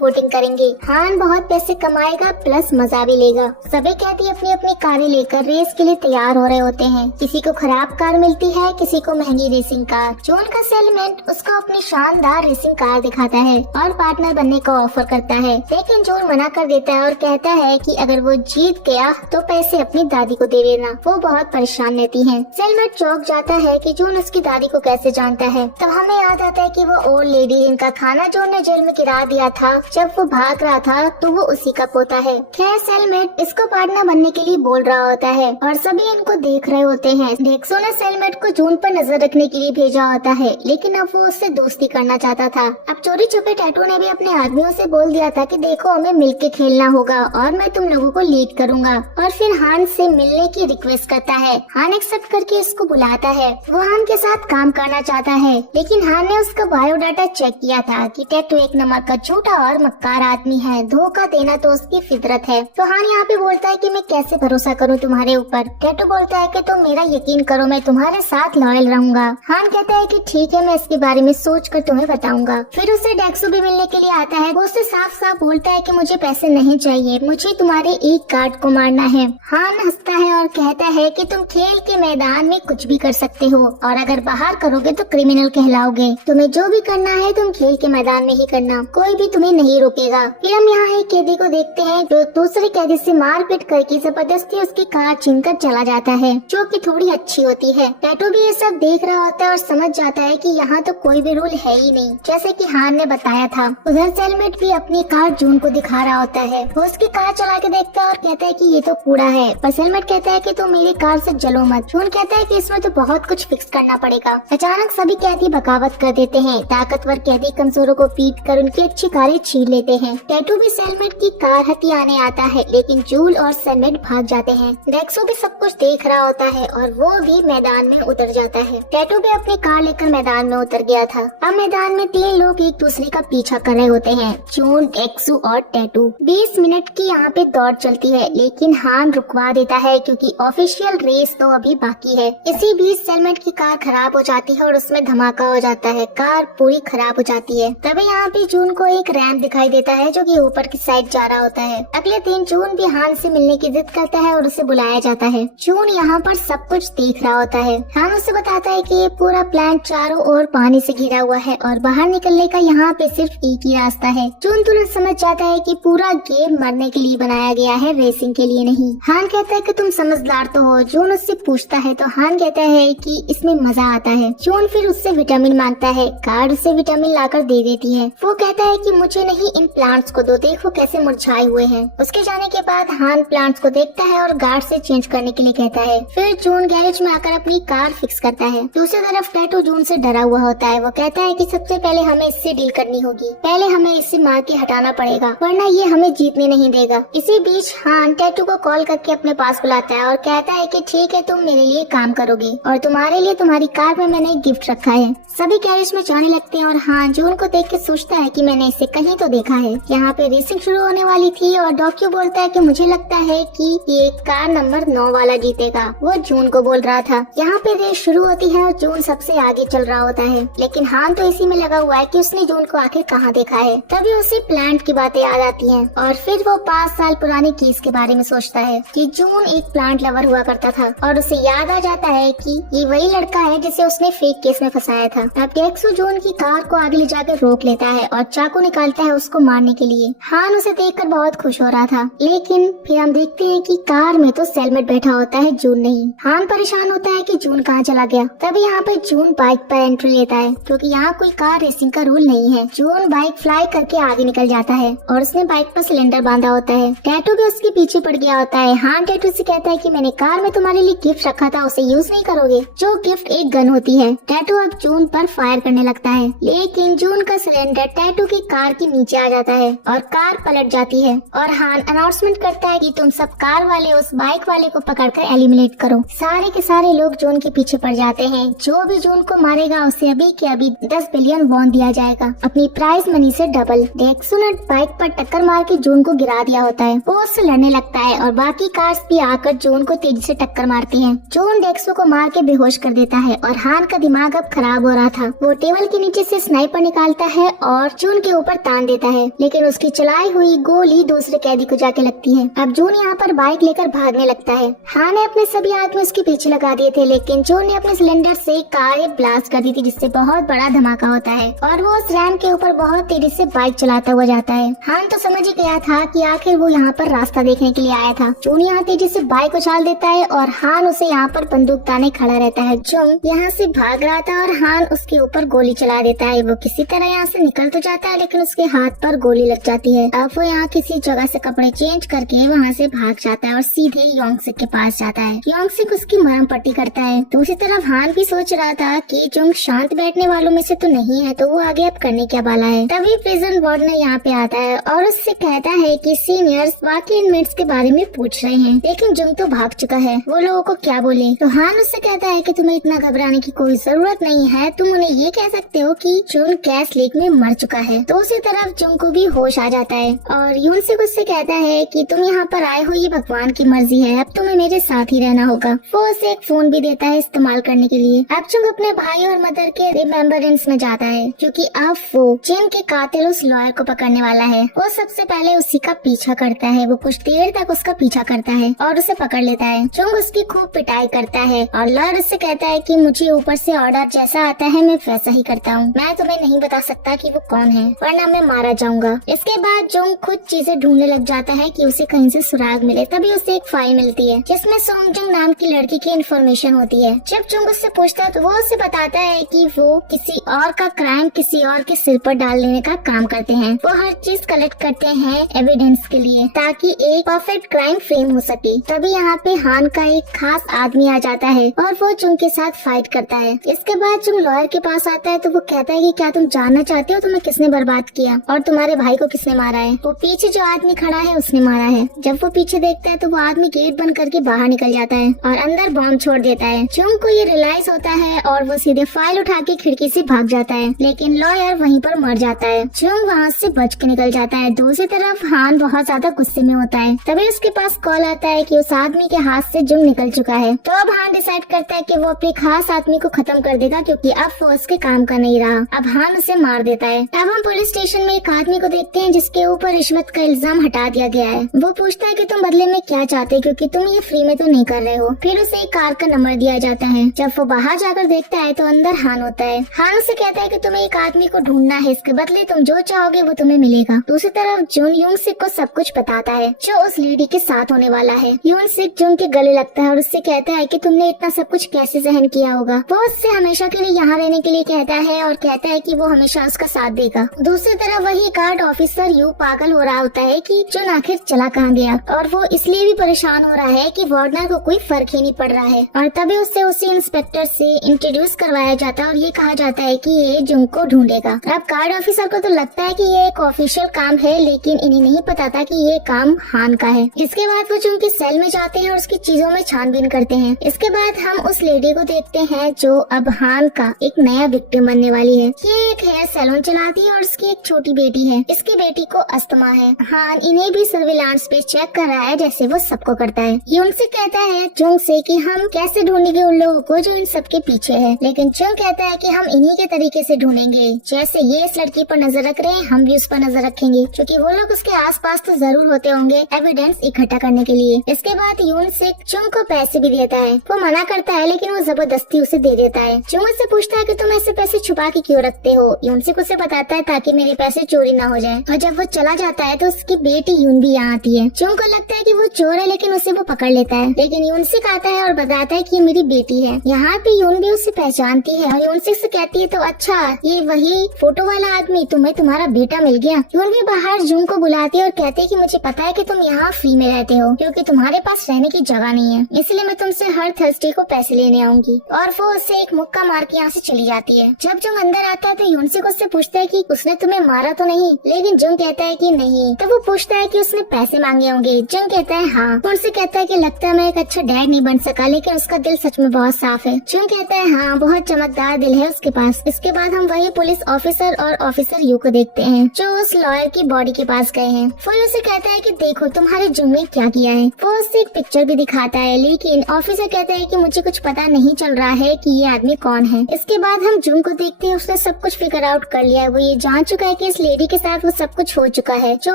वोटिंग करेंगे। हान बहुत पैसे कमाएगा प्लस मजा भी लेगा। सभी कैदी अपनी अपनी कारें लेकर रेस के लिए तैयार हो रहे होते हैं। किसी को खराब कार मिलती है, किसी को महंगी रेसिंग कार। जून का सेलमेंट उसको अपनी शानदार रेसिंग कार दिखाता है और पार्टनर बनने का ऑफर करता है, लेकिन जून मना कर देता है और कहता है कि अगर वो जीत गया तो पैसे अपनी दादी को दे देना। वो बहुत परेशान रहती है। सेलमेंट चौंक जाता है कि जून उसकी दादी को कैसे जानता है। तब हमें याद आता है कि वो ओल्ड लेडी जिनका खाना जून ने जेल में गिरा दिया था जब वो भाग रहा था, तो वो उसी का पोता है। खैर सेलमेट इसको पार्टनर बनने के लिए बोल रहा होता है और सभी इनको देख रहे होते हैं। डेक्सो ने सेलमेट को जून पर नजर रखने के लिए भेजा होता है, लेकिन अब वो उससे दोस्ती करना चाहता था। अब चोरी छुपे टैटू ने भी अपने आदमियों से बोल दिया था कि देखो हमें मिलके खेलना होगा और मैं तुम लोगों को लीड करूंगा। और फिर हान से मिलने की रिक्वेस्ट करता है। हान एक्सेप्ट करके इसको बुलाता है। वो हान के साथ काम करना चाहता है, लेकिन हान ने उसका बायोडाटा चेक किया था कि टैटू एक नंबर का झूठा और मक्कार आदमी है। धोखा देना तो उसकी फितरत है। तो हान यहाँ पे बोलता है कि मैं कैसे भरोसा करूँ तुम्हारे ऊपर। टैटू बोलता है कि तुम मेरा यकीन करो, मैं तुम्हारे साथ लॉयल रहूंगा। हान कहता है कि ठीक है, मैं इसके बारे में सोच कर तुम्हें बताऊंगा। फिर उसे डेक्सो भी मिलने के लिए आता है। वो उससे साफ साफ बोलता है कि मुझे पैसे नहीं चाहिए, मुझे तुम्हारे एक गार्ड को मारना है। हान हंसता है और कहता है कि तुम खेल के मैदान में कुछ भी कर सकते हो और अगर बाहर करोगे तो क्रिमिनल कहलाओगे। तुम्हें जो भी करना है तुम खेल के मैदान में ही करना, कोई भी तुम्हें नहीं रोकेगा। फिर हम यहाँ एक कैदी को देखते हैं जो दूसरे कैदी से मारपीट करके जबरदस्ती उसकी कार छीनकर चला जाता है, जो कि थोड़ी अच्छी होती है। टैटू भी ये सब देख रहा होता है और समझ जाता है कि यहाँ तो कोई भी रूल है ही नहीं, जैसे कि हान ने बताया था। उधर सेलमेट भी अपनी कार जून को दिखा रहा होता है। वो उसकी कार चला के देखता है और कहता है कि ये तो कूड़ा है, पर सेलमेट कहता है कि तुम मेरी कार से जलो मत। जून कहता है कि इसमें तो बहुत कुछ फिक्स करना पड़ेगा। अचानक सभी कैदी बगावत कर देते हैं। ताकतवर कैदी कमजोरों को पीट कर उनकी अच्छी कारें छीन लेते हैं। टैटू भी सेलमेट की कार हथियाने आता है, लेकिन जूल और सेलमेट भाग जाते हैं। डेक्सो भी सब कुछ देख रहा होता है और वो भी मैदान में उतर जाता है। टैटू भी अपनी कार लेकर मैदान में उतर गया था। अब मैदान में 3 लोग एक दूसरे का पीछा कर रहे होते हैं, जून, डेक्सो और टैटू। 20 मिनट की यहाँ पे दौड़ चलती है, लेकिन हान रुकवा देता है क्योंकि ऑफिशियल रेस तो अभी बाकी है। इसी बीच सेलमेट की कार खराब हो जाती है और उसमें धमाका हो जाता है। कार पूरी खराब हो जाती है। तभी यहाँ पे जून को एक रैंप दिखाई देता है जो कि ऊपर की साइड जा रहा होता है। अगले दिन जून भी हान से मिलने की जिद करता है और उसे बुलाया जाता है। जून यहाँ पर सब कुछ देख रहा होता है। हान उसे बताता है कि ये पूरा प्लान चारों ओर पानी से घिरा हुआ है और बाहर निकलने का यहाँ पे सिर्फ एक ही रास्ता है। जून तुरंत समझ जाता है कि पूरा गेम मरने के लिए बनाया गया है, रेसिंग के लिए नहीं। हान कहता है कि तुम समझदार तो हो। जून उससे पूछता है तो हान कहता है कि इसमें मजा आता है। जून फिर उससे विटामिन मांगता है। गार्ड उसे विटामिन लाकर दे देती है। वो कहता है कि मुझे नहीं, इन प्लांट्स को दो, देखो कैसे मुरझाए हुए हैं। उसके जाने के बाद हान प्लांट्स को देखता है और गार्ड से चेंज करने के लिए कहता है। फिर जून गैरेज में आकर अपनी कार फिक्स करता है। दूसरी तरफ टैटू जून से डरा हुआ होता है। वो कहता है कि सबसे पहले हमें इससे डील करनी होगी, पहले हमें इससे मार के हटाना पड़ेगा, वरना ये हमें जीतने नहीं देगा। इसी बीच हान टैटू को कॉल करके अपने पास बुलाता है और कहता है कि ठीक है, तुम मेरे लिए काम करोगे और तुम्हारे लिए तुम्हारी कार में मैंने एक गिफ्ट रखा है। सभी गैरेज में जाने लगते हैं और हान जून को देख के सोचता है कि मैंने इसे कहीं तो देखा है। यहाँ पे रेसिंग शुरू होने वाली थी और डॉक्यू बोलता है कि मुझे लगता है कि ये कार नंबर 9 वाला जीतेगा। वो जून को बोल रहा था। यहाँ पे रेस शुरू होती है और जून सबसे आगे चल रहा होता है, लेकिन हान तो इसी में लगा हुआ है कि उसने जून को आखिर कहाँ देखा है। तभी उसे प्लांट की बातें याद आती हैं और फिर वो 5 साल पुरानी केस के बारे में सोचता है कि जून एक प्लांट लवर हुआ करता था और उसे याद आ जाता है कि ये वही लड़का है जिसे उसने फेक केस में फंसाया था। अब डेक्सो जून की कार को आगे ले जाकर रोक लेता है और चाकू निकालता है उसको मारने के लिए। हान उसे देखकर बहुत खुश हो रहा था, लेकिन फिर हम देखते हैं कि कार में तो सेलमेट बैठा होता है, जून नहीं। हान परेशान होता है कि जून कहाँ चला गया। तभी यहाँ पे जून बाइक पर एंट्री लेता है क्योंकि यहाँ कोई कार रेसिंग का रूल नहीं है। जून बाइक फ्लाई करके आगे निकल जाता है और उसने बाइक पर सिलेंडर बांधा होता है। टैटू भी उसके पीछे पड़ गया होता है। हान टैटू से कहता है कि मैंने कार में तुम्हारे लिए गिफ्ट रखा था, उसे यूज नहीं करोगे? जो गिफ्ट एक गन होती है। टैटू अब जून पर फायर करने लगता है, लेकिन जून का सिलेंडर टैटू की कार के नीचे आ जाता है और कार पलट जाती है और हान अनाउंसमेंट करता है कि तुम सब कार वाले उस बाइक वाले को पकड़कर एलिमिनेट करो। सारे के सारे लोग जून के पीछे पड़ जाते हैं। जो भी जून को मारेगा उसे अभी के अभी 10 बिलियन वॉन दिया जाएगा, अपनी प्राइज मनी से डबल। डेक्सो ने बाइक पर टक्कर मार के जून को गिरा दिया होता है। वो उससे लड़ने लगता है और बाकी कार्स भी आकर जून को तेजी से टक्कर मारती हैं। जून डेक्सो को मार के बेहोश कर देता है और हान का दिमाग अब खराब खराब हो रहा था। वो टेबल के नीचे से स्नाइपर निकालता है और जून के ऊपर तान देता है, लेकिन उसकी चलाई हुई गोली दूसरे कैदी को जाके लगती है। अब जून यहाँ पर बाइक लेकर भागने लगता है। हान ने अपने सभी आदमी उसके पीछे लगा दिए थे, लेकिन जून ने अपने सिलेंडर से कार ब्लास्ट कर दी थी, जिससे बहुत बड़ा धमाका होता है और वो उस रैंप के ऊपर बहुत तेजी से बाइक चलाता हुआ जाता है। हान तो समझ ही गया था कि आखिर वो यहाँ पर रास्ता देखने के लिए आया था। जून यहाँ तेजी से बाइक उछाल देता है और हान उसे यहाँ पर बंदूक ताने खड़ा रहता है। जून यहाँ से भाग रहा था और हान उसके ऊपर गोली चला देता है। वो किसी तरह यहाँ से निकल तो जाता है, लेकिन उसके हाथ पर गोली लग जाती है। अब वो यहाँ किसी जगह से कपड़े चेंज करके वहाँ से भाग जाता है और सीधे योंगसिक के पास जाता है। योंगसिक उसकी मरहम पट्टी करता है। दूसरी तरफ हान भी सोच रहा था कि जुंग शांत बैठने वालों में से तो नहीं है, तो वो आगे अब करने क्या वाला है। तभी प्रिजन वार्डन यहाँ पे आता है और उससे कहता है कि सीनियर्स बाकी इनमेट्स के बारे में पूछ रहे हैं, लेकिन जुंग तो भाग चुका है, वो लोगों को क्या बोले। तो हान उससे कहता है कि तुम्हें इतना घबराने की कोई जरूरत नहीं है, तुम उन्हें ये कह सकते हो कि जुंग गैस लीक में मर चुका है। तो उसी तरफ जुंग को भी होश आ जाता है और योंगसिक उससे कहता है कि तुम यहाँ पर आए हो ये भगवान की मर्जी है, अब तुम्हें मेरे साथ ही रहना होगा। वो उसे एक फोन भी देता है इस्तेमाल करने के लिए। अब जुंग अपने भाई और मदर के रिमेम्बरेंस में जाता है, क्योंकि अब वो जिन के कातिल उस लॉयर को पकड़ने वाला है। वो सबसे पहले उसी का पीछा करता है। वो कुछ देर तक उसका पीछा करता है और उसे पकड़ लेता है। जुंग उसकी खूब पिटाई करता है और लॉयर उससे कहता है कि मुझे ऊपर से ऑर्डर जैसा आता है मैं वैसा ही करता हूँ, मैं तुम्हें नहीं बता सकता कि वो कौन है, वरना मैं मारा जाऊंगा। इसके बाद जुंग खुद चीजें ढूंढने लग जाता है कि उसे कहीं से सुराग मिले। तभी उसे एक फाइल मिलती है जिसमें सोंगजुंग नाम की लड़की की इन्फॉर्मेशन होती है। जब जुंग उससे पूछता है तो वो उसे बताता है कि वो किसी और का क्राइम किसी और के सिर पर डाल लेने का काम करते हैं। वो हर चीज कलेक्ट करते हैं एविडेंस के लिए, ताकि एक परफेक्ट क्राइम फ्रेम हो सके। तभी यहाँ पे हान का एक खास आदमी आ जाता है और वो जुंग के साथ फाइट करता है। इसके बाद जुंग लॉयर के पास आता है तो वो कहता है कि क्या तुम जानना चाहते हो तुम्हें किसने बर्बाद किया और तुम्हारे भाई को किसने मारा है। वो पीछे जो आदमी खड़ा है उसने मारा है। जब वो पीछे देखता है तो वो आदमी गेट बंद करके बाहर निकल जाता है और अंदर बॉम्ब छोड़ देता है। जुंग को ये रियलाइज होता है और वो सीधे फाइल उठा के खिड़की से भाग जाता है, लेकिन लॉयर वहीं पर मर जाता है। जुंग वहाँ से बच के निकल जाता है। दूसरी तरफ हान बहुत ज्यादा गुस्से में होता है। तभी उसके पास कॉल आता है कि उस आदमी के हाथ से जुंग निकल चुका है। तो अब हान डिसाइड करता है कि वो अपने खास आदमी को खत्म कर देगा, क्योंकि अब वो उसके काम का नहीं रहा। अब हान उसे मार देता है। अब हम पुलिस स्टेशन में एक आदमी को देखते हैं जिसके ऊपर रिश्वत का इल्जाम हटा दिया गया है। वो पूछता है कि तुम बदले में क्या चाहते, क्योंकि तुम ये फ्री में तो नहीं कर रहे हो। फिर उसे एक कार का नंबर दिया जाता है। जब वो बाहर जाकर देखता है तो अंदर हान होता है। हान उसे कहता है कि तुम्हें एक आदमी को ढूंढना है, इसके बदले तुम जो चाहोगे वो तुम्हें मिलेगा। दूसरी तरफ जुन योंगसिक को सब कुछ बताता है जो उस लेडी के साथ होने वाला है। योंगसिक जुन के गले लगता है और उससे कहता है कि तुमने इतना सब कुछ कैसे सहन किया होगा। वो उससे हमेशा के लिए यहाँ रहने के लिए कहता है और कहता है कि वो हमेशा उसका साथ देगा। दूसरी तरफ वही गार्ड ऑफिसर यू पागल हो रहा होता है कि जुन आखिर चला कहाँ गया, और वो इसलिए भी परेशान हो रहा है कि वार्डनर को कोई फर्क ही नहीं पड़ रहा है। और तभी उससे उसी इंस्पेक्टर से इंट्रोड्यूस करवाया जाता है और ये कहा जाता है कि ये जुंग को ढूंढेगा। अब गार्ड ऑफिसर को तो लगता है कि ये एक ऑफिशियल काम है, लेकिन इन्हें नहीं पता था कि ये काम हान का है। इसके बाद वो जुंग के सेल में जाते हैं और उसकी चीजों में छानबीन करते हैं। इसके बाद हम उस लेडी को देखते हैं जो अब हान का एक नया विक्टिम बनने वाली है। ये एक हेयर सैलून चलाती है और उसकी एक छोटी बेटी है। इसकी बेटी को अस्थमा है। हान इन्हें भी सर्विलांस पे चेक कर रहा है जैसे वो सबको करता है। योंगसिक कहता है जुंग से कि हम कैसे ढूंढेंगे उन लोगों को जो इन सब के पीछे है, लेकिन जुंग कहता है कि हम इन्हीं के तरीके से ढूंढेंगे, जैसे ये इस लड़की पर नजर रख रहे हैं हम भी उस पर नजर रखेंगे, क्योंकि वो लोग उसके आसपास तो जरूर होते होंगे एविडेंस इकट्ठा करने के लिए। इसके बाद योंगसिक जुंग को पैसे भी देता है। वो मना करता है लेकिन वो जबरदस्ती उसे दे देता है। जुंग उससे पूछता है कि तुम ऐसे पैसे छुपा के क्यों रखते हो। योंगसिक उसे बताता है ताकि मेरे पैसे चोरी ना हो जाए। और जब वो चला जाता है तो उसकी बेटी यून भी यहाँ आती है। जुंग को लगता है कि वो चोर है, लेकिन उसे वो पकड़ लेता है। लेकिन योंगसिक आता है और बताता है कि ये मेरी बेटी है। यहाँ पे यून भी उसे पहचानती है और योंगसिक से कहती है तो अच्छा ये वही फोटो वाला आदमी, तुम्हें तुम्हारा बेटा मिल गया। यून भी बाहर जुंग को बुलाती है और कहती है कि मुझे पता है कि तुम यहाँ फ्री में रहते हो, क्योंकि तुम्हारे पास रहने की जगह नहीं है, इसलिए मैं तुमसे हर थर्सडे को पैसे लेने आऊंगी। और वो उससे एक मुक्का मार के यहाँ से चली जाती है। जब जुंग अंदर आता है तो योंगसिक उससे पूछता है कि उसने तुम्हें मारा तो नहीं, लेकिन जुंग कहता है कि नहीं। तो वो पूछता है कि उसने पैसे मांगे होंगे। जुंग कहता है हाँ। उनसे कहता है कि लगता है मैं एक अच्छा डैड नहीं बन सका, लेकिन उसका दिल सच में बहुत साफ है। जुंग कहता है हाँ, बहुत चमकदार दिल है उसके पास। इसके बाद हम वही पुलिस ऑफिसर और ऑफिसर यू को देखते हैं जो उस लॉयर की बॉडी के पास गए हैं। वो उसे कहता है कि देखो तुम्हारे जुंग ने क्या किया है। वो उससे एक पिक्चर भी दिखाता है, लेकिन ऑफिसर कहता है कि मुझे कुछ पता नहीं चल रहा है कि ये आदमी कौन है। इसके बाद हम जुंग को देखते हैं, उसने सब कुछ फिगर आउट कर लिया है। वो ये जान चुका है कि इस लेडी के साथ वो सब कुछ हो चुका है जो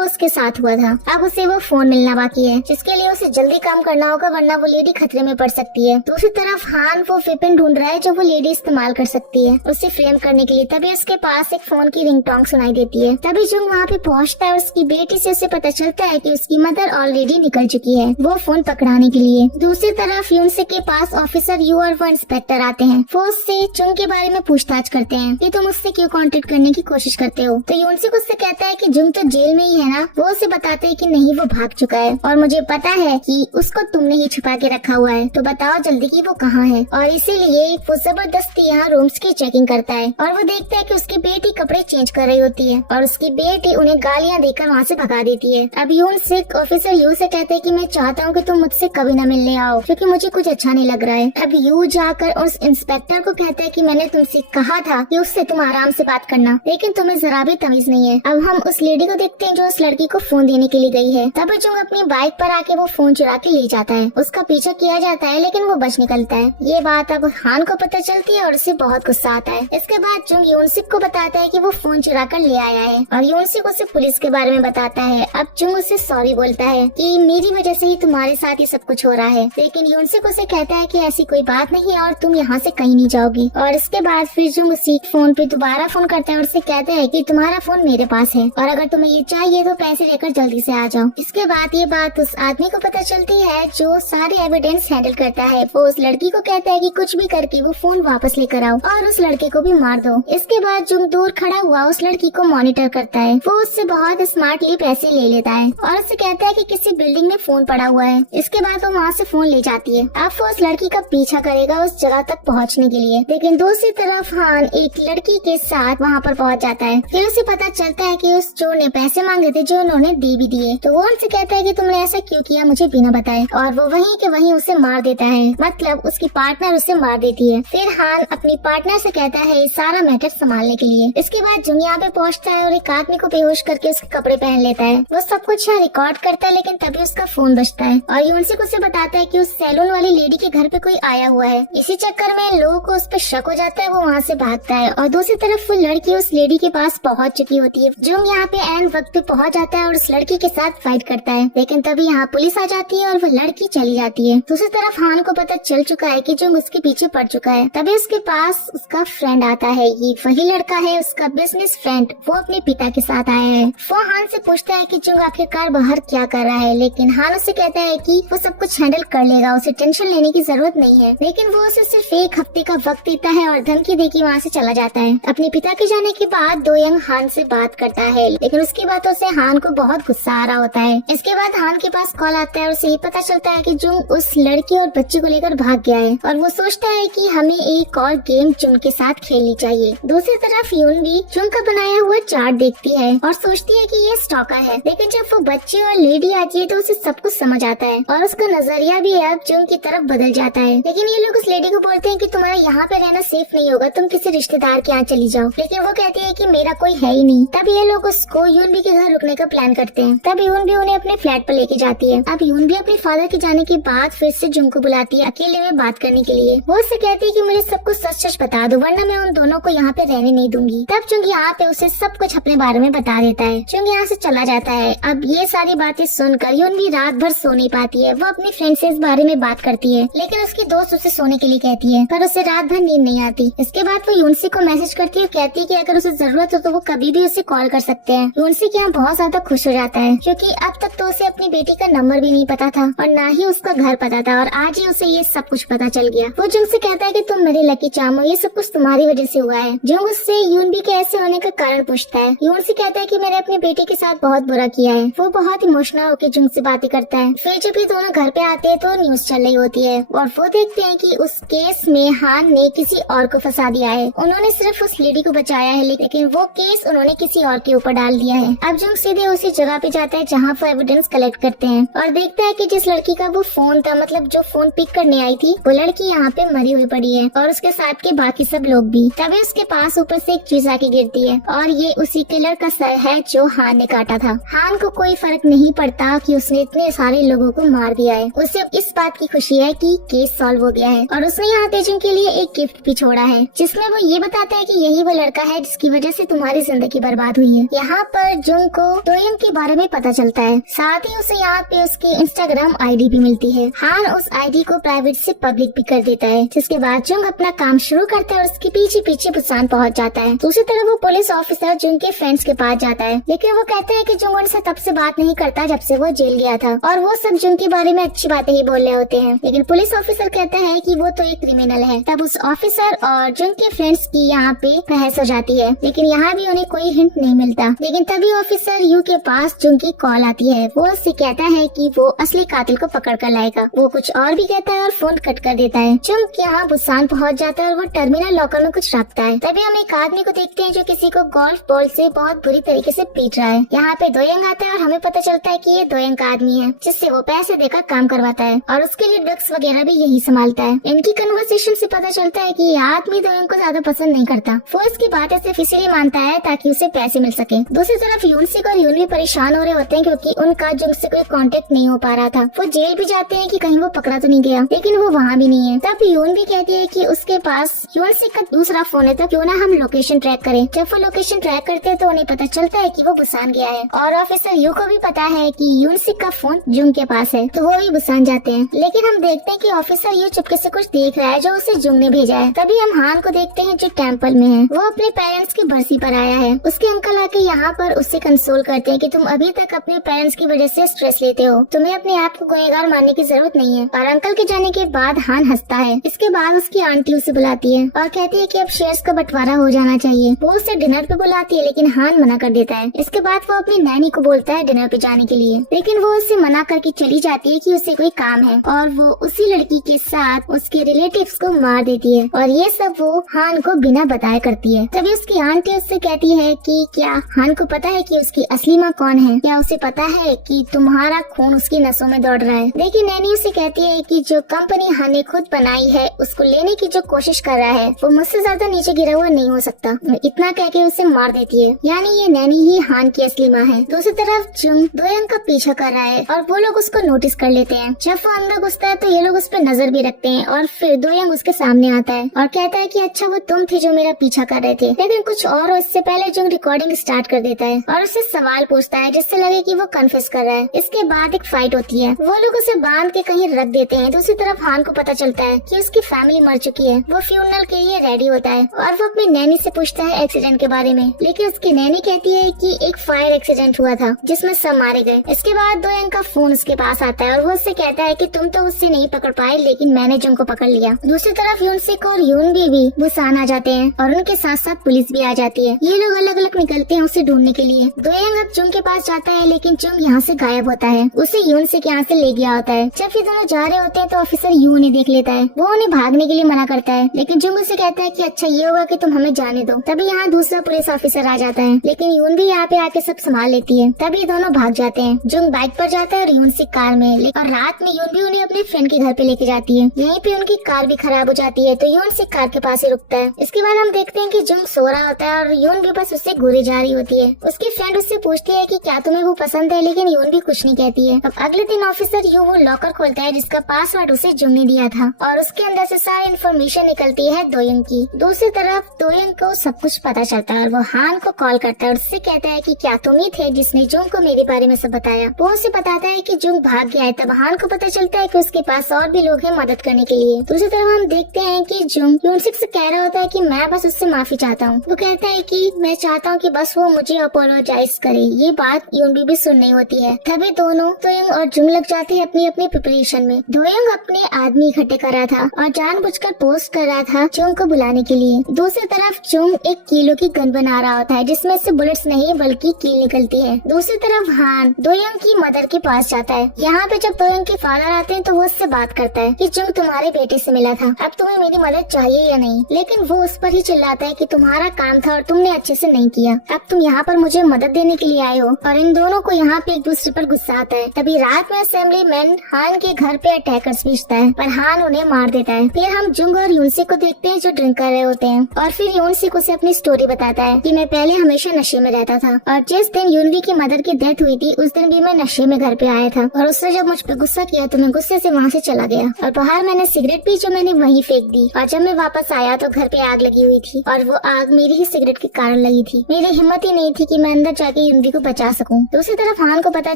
उसके साथ हुआ था। अब उसे वो फोन मिलना बाकी है, जिसके लिए उसे जल्दी काम करना होगा, वरना वो लेडी खतरे में पड़ सकती है। दूसरी तरफ हान वो वेपन ढूंढ रहा है जो वो लेडी इस्तेमाल कर सकती है उसे फ्रेम करने के लिए। तभी उसके पास एक फोन की रिंगटोन सुनाई देती है। तभी जुंग वहाँ पे पहुँचता है और उसकी बेटी से उसे पता चलता है कि उसकी मदर ऑलरेडी निकल चुकी है वो फोन पकड़ाने के लिए। दूसरी तरफ यूनसे के पास ऑफिसर यू और वो इंस्पेक्टर आते हैं। वो उससे जुंग के बारे में पूछताछ करते हैं कि तुम उससे क्यों कांटेक्ट करने की कोशिश करते हो। तो यूनसे उससे कहता है कि जुंग तो जेल में ही है ना। वो उसे बताते हैं कि नहीं, वो भाग चुका है और मुझे पता है कि उसको तुमने ही छुपा के रखा हुआ है, तो बताओ जल्दी कि वो कहाँ है। और इसीलिए वो जबरदस्ती यहाँ रूम्स की चेकिंग करता है और वो देखता है कि उसकी बेटी कपड़े चेंज कर रही होती है और उसकी बेटी उन्हें गालियाँ देकर वहाँ से भगा देती है। अब यून सिक ऑफिसर यू से कहते हैं कि मैं चाहता हूँ कि तुम मुझसे कभी न मिलने आओ, क्योंकि मुझे कुछ अच्छा नहीं लग रहा है। अब यू जाकर उस इंस्पेक्टर को कहता है कि मैंने तुमसे कहा था कि उससे तुम आराम से बात करना, लेकिन तुम्हें जरा भी तमीज नहीं है। अब हम उस लेडी को देखते हैं जो उस लड़की को फोन देने के लिए गई है। तब जुंग अपनी बाइक पर आके वो फोन चुरा के ले जाता है। उसका पीछा किया जाता है लेकिन वो बच निकलता है। ये बात अब हान को पता चलती है और उसे बहुत गुस्सा आता है। इसके बाद जुंग यूनसिक को बताता है कि वो फोन चुरा कर ले आया है और यूनसिक उसे पुलिस के बारे में बताता है। अब जुंग उसे सॉरी बोलता है कि मेरी वजह से ही तुम्हारे साथ ये सब कुछ हो रहा है, लेकिन यूनसिक उसे कहता है कि ऐसी कोई बात नहीं है और तुम यहाँ से कहीं नहीं जाओगी। और इसके बाद फिर जुंग उसी फोन पे दोबारा फोन करता है और उससे कहता है कि तुम्हारा फोन मेरे पास है और अगर तुम्हें ये चाहिए तो पैसे लेकर जल्दी से आ जाओ। इसके बाद ये बात उस आदमी को पता चलती है जो सारे एविडेंस हैंडल करता है। वो उस लड़की को कहता है कि कुछ भी करके वो फोन वापस लेकर आओ और उस लड़के को भी मार दो। इसके बाद जुंग दूर खड़ा हुआ उस लड़की को मॉनिटर करता है। वो उससे बहुत स्मार्टली पैसे ले लेता है और उससे कहता है कि किसी बिल्डिंग में फोन पड़ा हुआ है। इसके बाद वो वहाँ से फोन ले जाती है। अब वो उस लड़की का पीछा करेगा उस जगह तक पहुँचने के लिए, लेकिन दूसरी तरफ हान एक लड़की के साथ वहाँ पर पहुँच जाता है। फिर उसे पता चलता है कि उस चोर ने पैसे मांगे थे जो उन्होंने दे भी दिए। तो वो उनसे कहता है कि तुमने ऐसा क्यों किया मुझे बिना बताए, और वो वहीं के वहीं उसे मार देता है। मतलब उसकी पार्टनर उसे मार देती है। फिर हान अपनी पार्टनर से कहता है सारा मैटर संभालने के लिए। इसके बाद जुंग यहाँ पे पहुँचता है और एक आदमी को बेहोश करके उसके कपड़े पहन लेता है। वो सब कुछ यहाँ रिकॉर्ड करता है, लेकिन तभी उसका फोन बजता है और यूनसिक उसे बताता है कि उस सैलून वाली लेडी के घर पे कोई आया हुआ है। इसी चक्कर में लोगों को उस पर शक हो जाता है। वो वहाँ से भागता है और दूसरी तरफ वो लड़की उस लेडी के पास पहुँच चुकी होती है। जुंग यहाँ पे एन वक्त पे पहुँच जाता है और उस लड़की के साथ फाइट करता है, लेकिन तभी यहाँ पुलिस आ जाती है और वो लड़की चली जाती है। दूसरी तरफ हान को पता चल चुका है कि जुंग उसके पीछे पड़ चुका है। तभी उसके पास उसका फ्रेंड आता है। ये वही लड़का है, उसका बिजनेस फ्रेंड। वो अपने पिता के साथ आया है। वो हान से पूछता है कि जुंग आखिरकार बाहर क्या कर रहा है, लेकिन हान उससे कहता है कि वो सब कुछ हैंडल कर लेगा, उसे टेंशन लेने की जरूरत नहीं है। लेकिन वो उसे सिर्फ एक हफ्ते का वक्त देता है और धमकी देके वहाँ से चला जाता है। अपने पिता के जाने के बाद दो यंग हान से बात करता है, लेकिन उसकी बातों से हान को बहुत गुस्सा आ रहा होता है। इसके बाद हान के पास कॉल आता है और उसे ये पता चलता है कि जुंग उस लड़की और बच्चे को लेकर भाग गया है और वो सोचता है कि हमें एक और गेम जुंग के साथ खेलनी चाहिए। दूसरी तरफ यून भी जुंग का बनाया हुआ चार्ट देखती है और सोचती है कि ये स्टॉकर है, लेकिन जब वो बच्चे और लेडी आती है तो उसे सब कुछ समझ आता है और उसका नजरिया भी अब जुंग की तरफ बदल जाता है। लेकिन ये लोग उस लेडी को बोलते हैं कि तुम्हारा यहाँ पे रहना सेफ नहीं होगा, तुम किसी रिश्तेदार के यहाँ चली जाओ, लेकिन वो कहती है कि मेरा कोई है ही नहीं। तब ये लोग उसको यूनबी के घर रुकने का प्लान करते हैं। तब यूनबी उन्हें अपने फ्लैट पर लेके जाती है। अब यूनबी अपने फादर के जाने के बाद फिर से जुंग को बुलाती है अकेले में बात करने के लिए। वो उससे कहती है कि मुझे सब कुछ सच सच बता दो, वरना मैं उन दोनों को यहाँ पे रहने नहीं दूंगी। तब जुंग यहाँ पे उसे सब कुछ अपने बारे में बता देता है। जुंग यहाँ से चला जाता है। अब ये सारी बातें सुनकर यूनबी रात भर सो नहीं पाती है। वो अपनी फ्रेंड से इस बारे में बात करती है, लेकिन उसकी दोस्त उसे सोने के लिए कहती है, पर उसे रात भर नींद नहीं आती। इसके बाद वो यूनसी को मैसेज करती है, कहती है कि अगर उसे जरूरत हो तो वो कभी भी उसे कॉल कर सकते हैं। यूनसी यहाँ बहुत ज्यादा खुश हो जाता है, क्योंकि अब तक तो उसे अपनी बेटी का नंबर भी नहीं पता था और न ही उसका घर पता था, और आज ही उसे ये सब कुछ पता चल गया। वो जुंग से कहता है कि तुम मेरे लकी चार्म हो, ये सब कुछ तुम्हारी वजह से हुआ है। जुंग उससे यूनबी के ऐसे होने का कारण पूछता है। यूनसी कहता है कि मैंने अपनी बेटी के साथ बहुत बुरा किया है। वो बहुत इमोशनल होकर जुंग से बातें करता है। फिर जब ये दोनों घर पे आते हैं तो न्यूज चल रही होती है और वो देखते हैं कि उस केस में हान ने किसी और को फंसा दिया है। उन्होंने सिर्फ उस लेडी को बचाया है, लेकिन वो केस उन्होंने किसी और के ऊपर डाल दिया है। अब जुंग सीधे उसी जगह पे जाता है जहाँ वो एविडेंस कलेक्ट करते हैं और देखता है कि जिस लड़की का वो फोन था, मतलब जो फोन पिक करने आई थी, वो लड़की यहाँ पे मरी हुई पड़ी है और उसके साथ के बाकी सब लोग भी। तभी उसके पास ऊपर से एक चीज आके गिरती है और ये उसी किलर का सर है जो हान ने काटा था। हान को कोई फर्क नहीं पड़ता कि उसने इतने सारे लोगों को मार दिया है। उसे इस बात की खुशी है कि केस सॉल्व हो गया है और उसने यहाँ तेजुंग के लिए एक गिफ्ट भी छोड़ा है, जिसमें वो ये बताता है कि यही वो लड़का है जिसकी वजह से तुम्हारी जिंदगी बर्बाद हुई है। यहाँ पर जुंग को दोयंग के बारे में पता चलता है, साथ ही उसे यहाँ पे उसकी इंस्टाग्राम आईडी भी मिलती है। हान उस आईडी को प्राइवेट से पब्लिक भी कर देता है, जिसके बाद जुंग अपना काम शुरू करता है और उसके पीछे पीछे बुसान पहुँच जाता है। दूसरी तरफ वो पुलिस ऑफिसर जुंग के फ्रेंड्स के पास जाता है, लेकिन वो कहते हैं कि जुंग उनसे तब से बात नहीं करता जब से वो जेल गया था, और वो सब जुंग के बारे में अच्छी बातें ही बोल रहे होते हैं। लेकिन पुलिस ऑफिसर कहता है कि वो तो एक क्रिमिनल है। तब उस ऑफिसर और जुंग के फ्रेंड्स की यहाँ पे बहस हो जाती है, लेकिन यहाँ भी उन्हें कोई हिंट नहीं मिलता। लेकिन तभी ऑफिसर यू के पास जुंग की कॉल आती है। वो उससे कहता है कि वो असली कातिल को पकड़ कर लाएगा। वो कुछ और भी कहता है और फोन कट कर देता है। जुंग यहाँ बुसान पहुँच जाता है और वो टर्मिनल लॉकर में कुछ रखता है। तभी हम एक आदमी को देखते हैं जो किसी को गोल्फ बॉल से बहुत बुरी तरीके से पीट रहा है। यहाँ पे दोयंग आता है और हमें पता चलता है कि ये दोयंग का आदमी है, जिससे वो पैसे देकर काम करवाता है और उसके लिए ड्रग्स वगैरह भी यही संभालता है। इनकी कन्वर्सेशन से पता चलता है कि ये आदमी दोयंग को ज्यादा पसंद नहीं करता। वो इसकी बातें सिर्फ इसीलिए मानता है ताकि उसे पैसे मिल सके। दूसरी तरफ यूनसिक और यून भी परेशान हो रहे होते हैं क्योंकि उनका जुंग से कोई कांटेक्ट नहीं हो पा रहा था। वो जेल भी जाते हैं कि कहीं वो पकड़ा तो नहीं गया, लेकिन वो वहाँ भी नहीं है। तब यून भी कहती है कि उसके पास यूनसिक का दूसरा फोन है, तो क्यों ना हम लोकेशन ट्रैक करें। जब वो लोकेशन ट्रैक करते हैं तो उन्हें पता चलता है कि वो बुसान गया है, और ऑफिसर यू को भी पता है कि यूनसिक का फोन जुंग के पास है, तो वो भी बुसान जाते हैं। लेकिन हम देखते हैं कि ऑफिसर यू चुपके से कुछ देख रहा है जो उसे जुंग ने भेजा है। तभी हम हान को देखते हैं जो टेम्पल में है। वो अपने पेरेंट्स की बरसी पर आया है। उसके अंकल आके यहाँ पर उससे कंसोल करते हैं कि तुम अभी तक अपने पेरेंट्स की वजह से स्ट्रेस लेते हो, तुम्हें अपने आप को गुनहगार मानने की जरूरत नहीं है। और अंकल के जाने के बाद हान हंसता है। इसके बाद उसकी आंटी उसे बुलाती है और कहती है कि अब शेयर्स का बंटवारा हो जाना चाहिए। वो उसे डिनर पे बुलाती है, लेकिन हान मना कर देता है। इसके बाद वो अपनी नैनी को बोलता है डिनर पे जाने के लिए, लेकिन वो उसे मना करके चली जाती है कि उसे कोई काम है, और वो उसी लड़की के साथ उसके रिलेटिव्स को मार देती है। और ये सब वो हान को बिना बताए करती है। तभी उसकी आंटी उससे कहती है कि क्या हान को पता है कि उसकी असली माँ कौन है? क्या उसे पता है कि तुम्हारा खून उसकी नसों में दौड़ रहा है? लेकिन नैनी उसे कहती है कि जो कंपनी हान ने खुद बनाई है उसको लेने की जो कोशिश कर रहा है वो मुझसे ज्यादा नीचे गिरा हुआ नहीं हो सकता। इतना कह के उसे मार देती है, यानी ये नैनी ही हान की असली माँ है। दूसरी तरफ जुंग दोयंग का पीछा कर रहा है और वो लोग उसको नोटिस कर लेते हैं। जब वो अंदर घुसता है तो ये लोग उस पर नजर भी रखते हैं, और फिर दोयंग उसके सामने आता है और कहता है कि अच्छा वो तुम थे जो मेरा पीछा कर रहे थे। लेकिन कुछ और इससे पहले जुंग रिकॉर्डिंग स्टार्ट कर देता है और उससे सवाल पूछता है जिससे लगे कि वो कन्फेस कर रहा है। इसके बाद एक फाइट होती है। वो लोग उसे बांध के कहीं रख देते हैं। दूसरी तरफ हान को पता चलता है कि उसकी फैमिली मर चुकी है। वो फ्यूनरल के लिए रेडी होता है और वो अपनी नैनी से पूछता है एक्सीडेंट के बारे में, लेकिन उसकी नैनी कहती है कि एक फायर एक्सीडेंट हुआ था जिसमें सब मारे गए। इसके बाद दोयंग का फोन उसके पास आता है और वो उससे कहता है कि तुम तो उससे नहीं पकड़ पाए, लेकिन मैंने जुंग को पकड़ लिया। दूसरी तरफ यूनसिक और यून भी बुसान आ जाते हैं और उनके साथ साथ पुलिस भी आ जाती है। ये लोग अलग अलग निकलते हैं उसे ढूंढने के लिए। दोयंग अब जुंग के पास जाता है, लेकिन जुंग यहाँ से गायब होता है। उसे यूनसिक यहाँ से ले गया होता है। जब ये दोनों जा रहे होते हैं तो ऑफिसर यू उन्हें देख लेता है। वो उन्हें भागने के लिए मना करता है, लेकिन जुंग उसे कहता है कि अच्छा ये होगा कि तुम हमें जाने दो। तभी यहाँ दूसरा पुलिस ऑफिसर आ जाता है, लेकिन यून भी यहाँ पे आके सब संभाल लेती है। तभी दोनों भाग जाते हैं। जुंग बाइक पर जाता है और यूनसिक कार में, और रात में यून भी उन्हें अपने फ्रेंड के घर पे लेके जाती है। यहीं पे उनकी कार भी खराब हो जाती है, तो यूनसिक कार के पास ही रुकता है। इसके बाद हम देखते हैं कि जुंग सो रहा होता है और यून भी बस उससे घूरे जा रही होती है। उसकी फ्रेंड उससे पूछती है कि क्या तुम्हें वो पसंद है, लेकिन यून भी कुछ नहीं कहती है। अब अगले दिन ऑफिसर यू वो लॉकर खोलता है जिसका पासवर्ड उसे जुंग ने दिया था, और उसके अंदर से सारी इन्फॉर्मेशन निकलती है दोयंग की। दूसरी तरफ दोयंग को सब कुछ पता चलता है और वो हान को कॉल करता है और उससे कहता है कि क्या तुम ही थे जिसने जुंग को मेरे बारे में सब बताया। वो उसे बताता है कि जुंग भाग गया है। तब हान को पता चलता है कि उसके पास और भी लोग हैं मदद करने के लिए। दूसरी तरफ हम देखते हैं कि जुंग यूनसिक से कह रहा होता है कि मैं बस उससे माफी चाहता हूँ। वो कहता है कि मैं चाहता हूँ कि बस वो मुझे अपोलोजाइज करे। ये बात यून भी सुन नहीं होती है। तभी दोनों दोयंग और जुंग लग जाते हैं अपनी अपनी प्रिपरेशन में। दोयंग अपने आदमी इकट्ठे कर रहा था और जानबूझकर पोस्ट कर रहा था जुंग को बुलाने के लिए। दूसरी तरफ जुंग एक कीलो की गन बना रहा होता है जिसमें से बुलेट्स नहीं बल्कि कील निकलती है। दूसरी तरफ हान दोयंग की मदर के पास जाता है। यहाँ पे जब दोयंग के फादर आते हैं तो वो उससे बात करता है कि जुंग तुम्हारे बेटे से मिला था, अब तुम्हें मेरी मदद चाहिए या नहीं। लेकिन वो उस पर ही चिल्लाता है कि तुम्हारा काम था और तुमने अच्छे से नहीं किया, अब तुम यहाँ पर मुझे मदद देने के लिए आए हो। और इन दोनों को यहाँ पे एक दूसरे पर गुस्सा आता है। तभी रात में असेंबली मैन हान के घर पे अटैकर्स भेजता है, पर हान उन्हें मार देता है। फिर हम जुंग और यूनसिक को देखते हैं जो ड्रिंक कर रहे होते हैं, और फिर यूनसिक उसे अपनी स्टोरी बताता है कि मैं पहले हमेशा नशे में रहता था और जिस दिन यूनवी की मदर की डेथ हुई थी उस दिन भी मैं नशे में घर पे आया था, और उसने जब मुझ पर गुस्सा किया तो मैं गुस्से से वहाँ से चला गया और बाहर मैंने सिगरेट पी जो मैंने वहीं फेंक दी, और जब जब मैं वापस आया तो घर पे आग लगी हुई थी और वो आग मेरी ही सिगरेट के कारण लगी थी। मेरी हिम्मत ही नहीं थी कि मैं अंदर जाके यूनबी को बचा सकूं। दूसरी तरफ हान को पता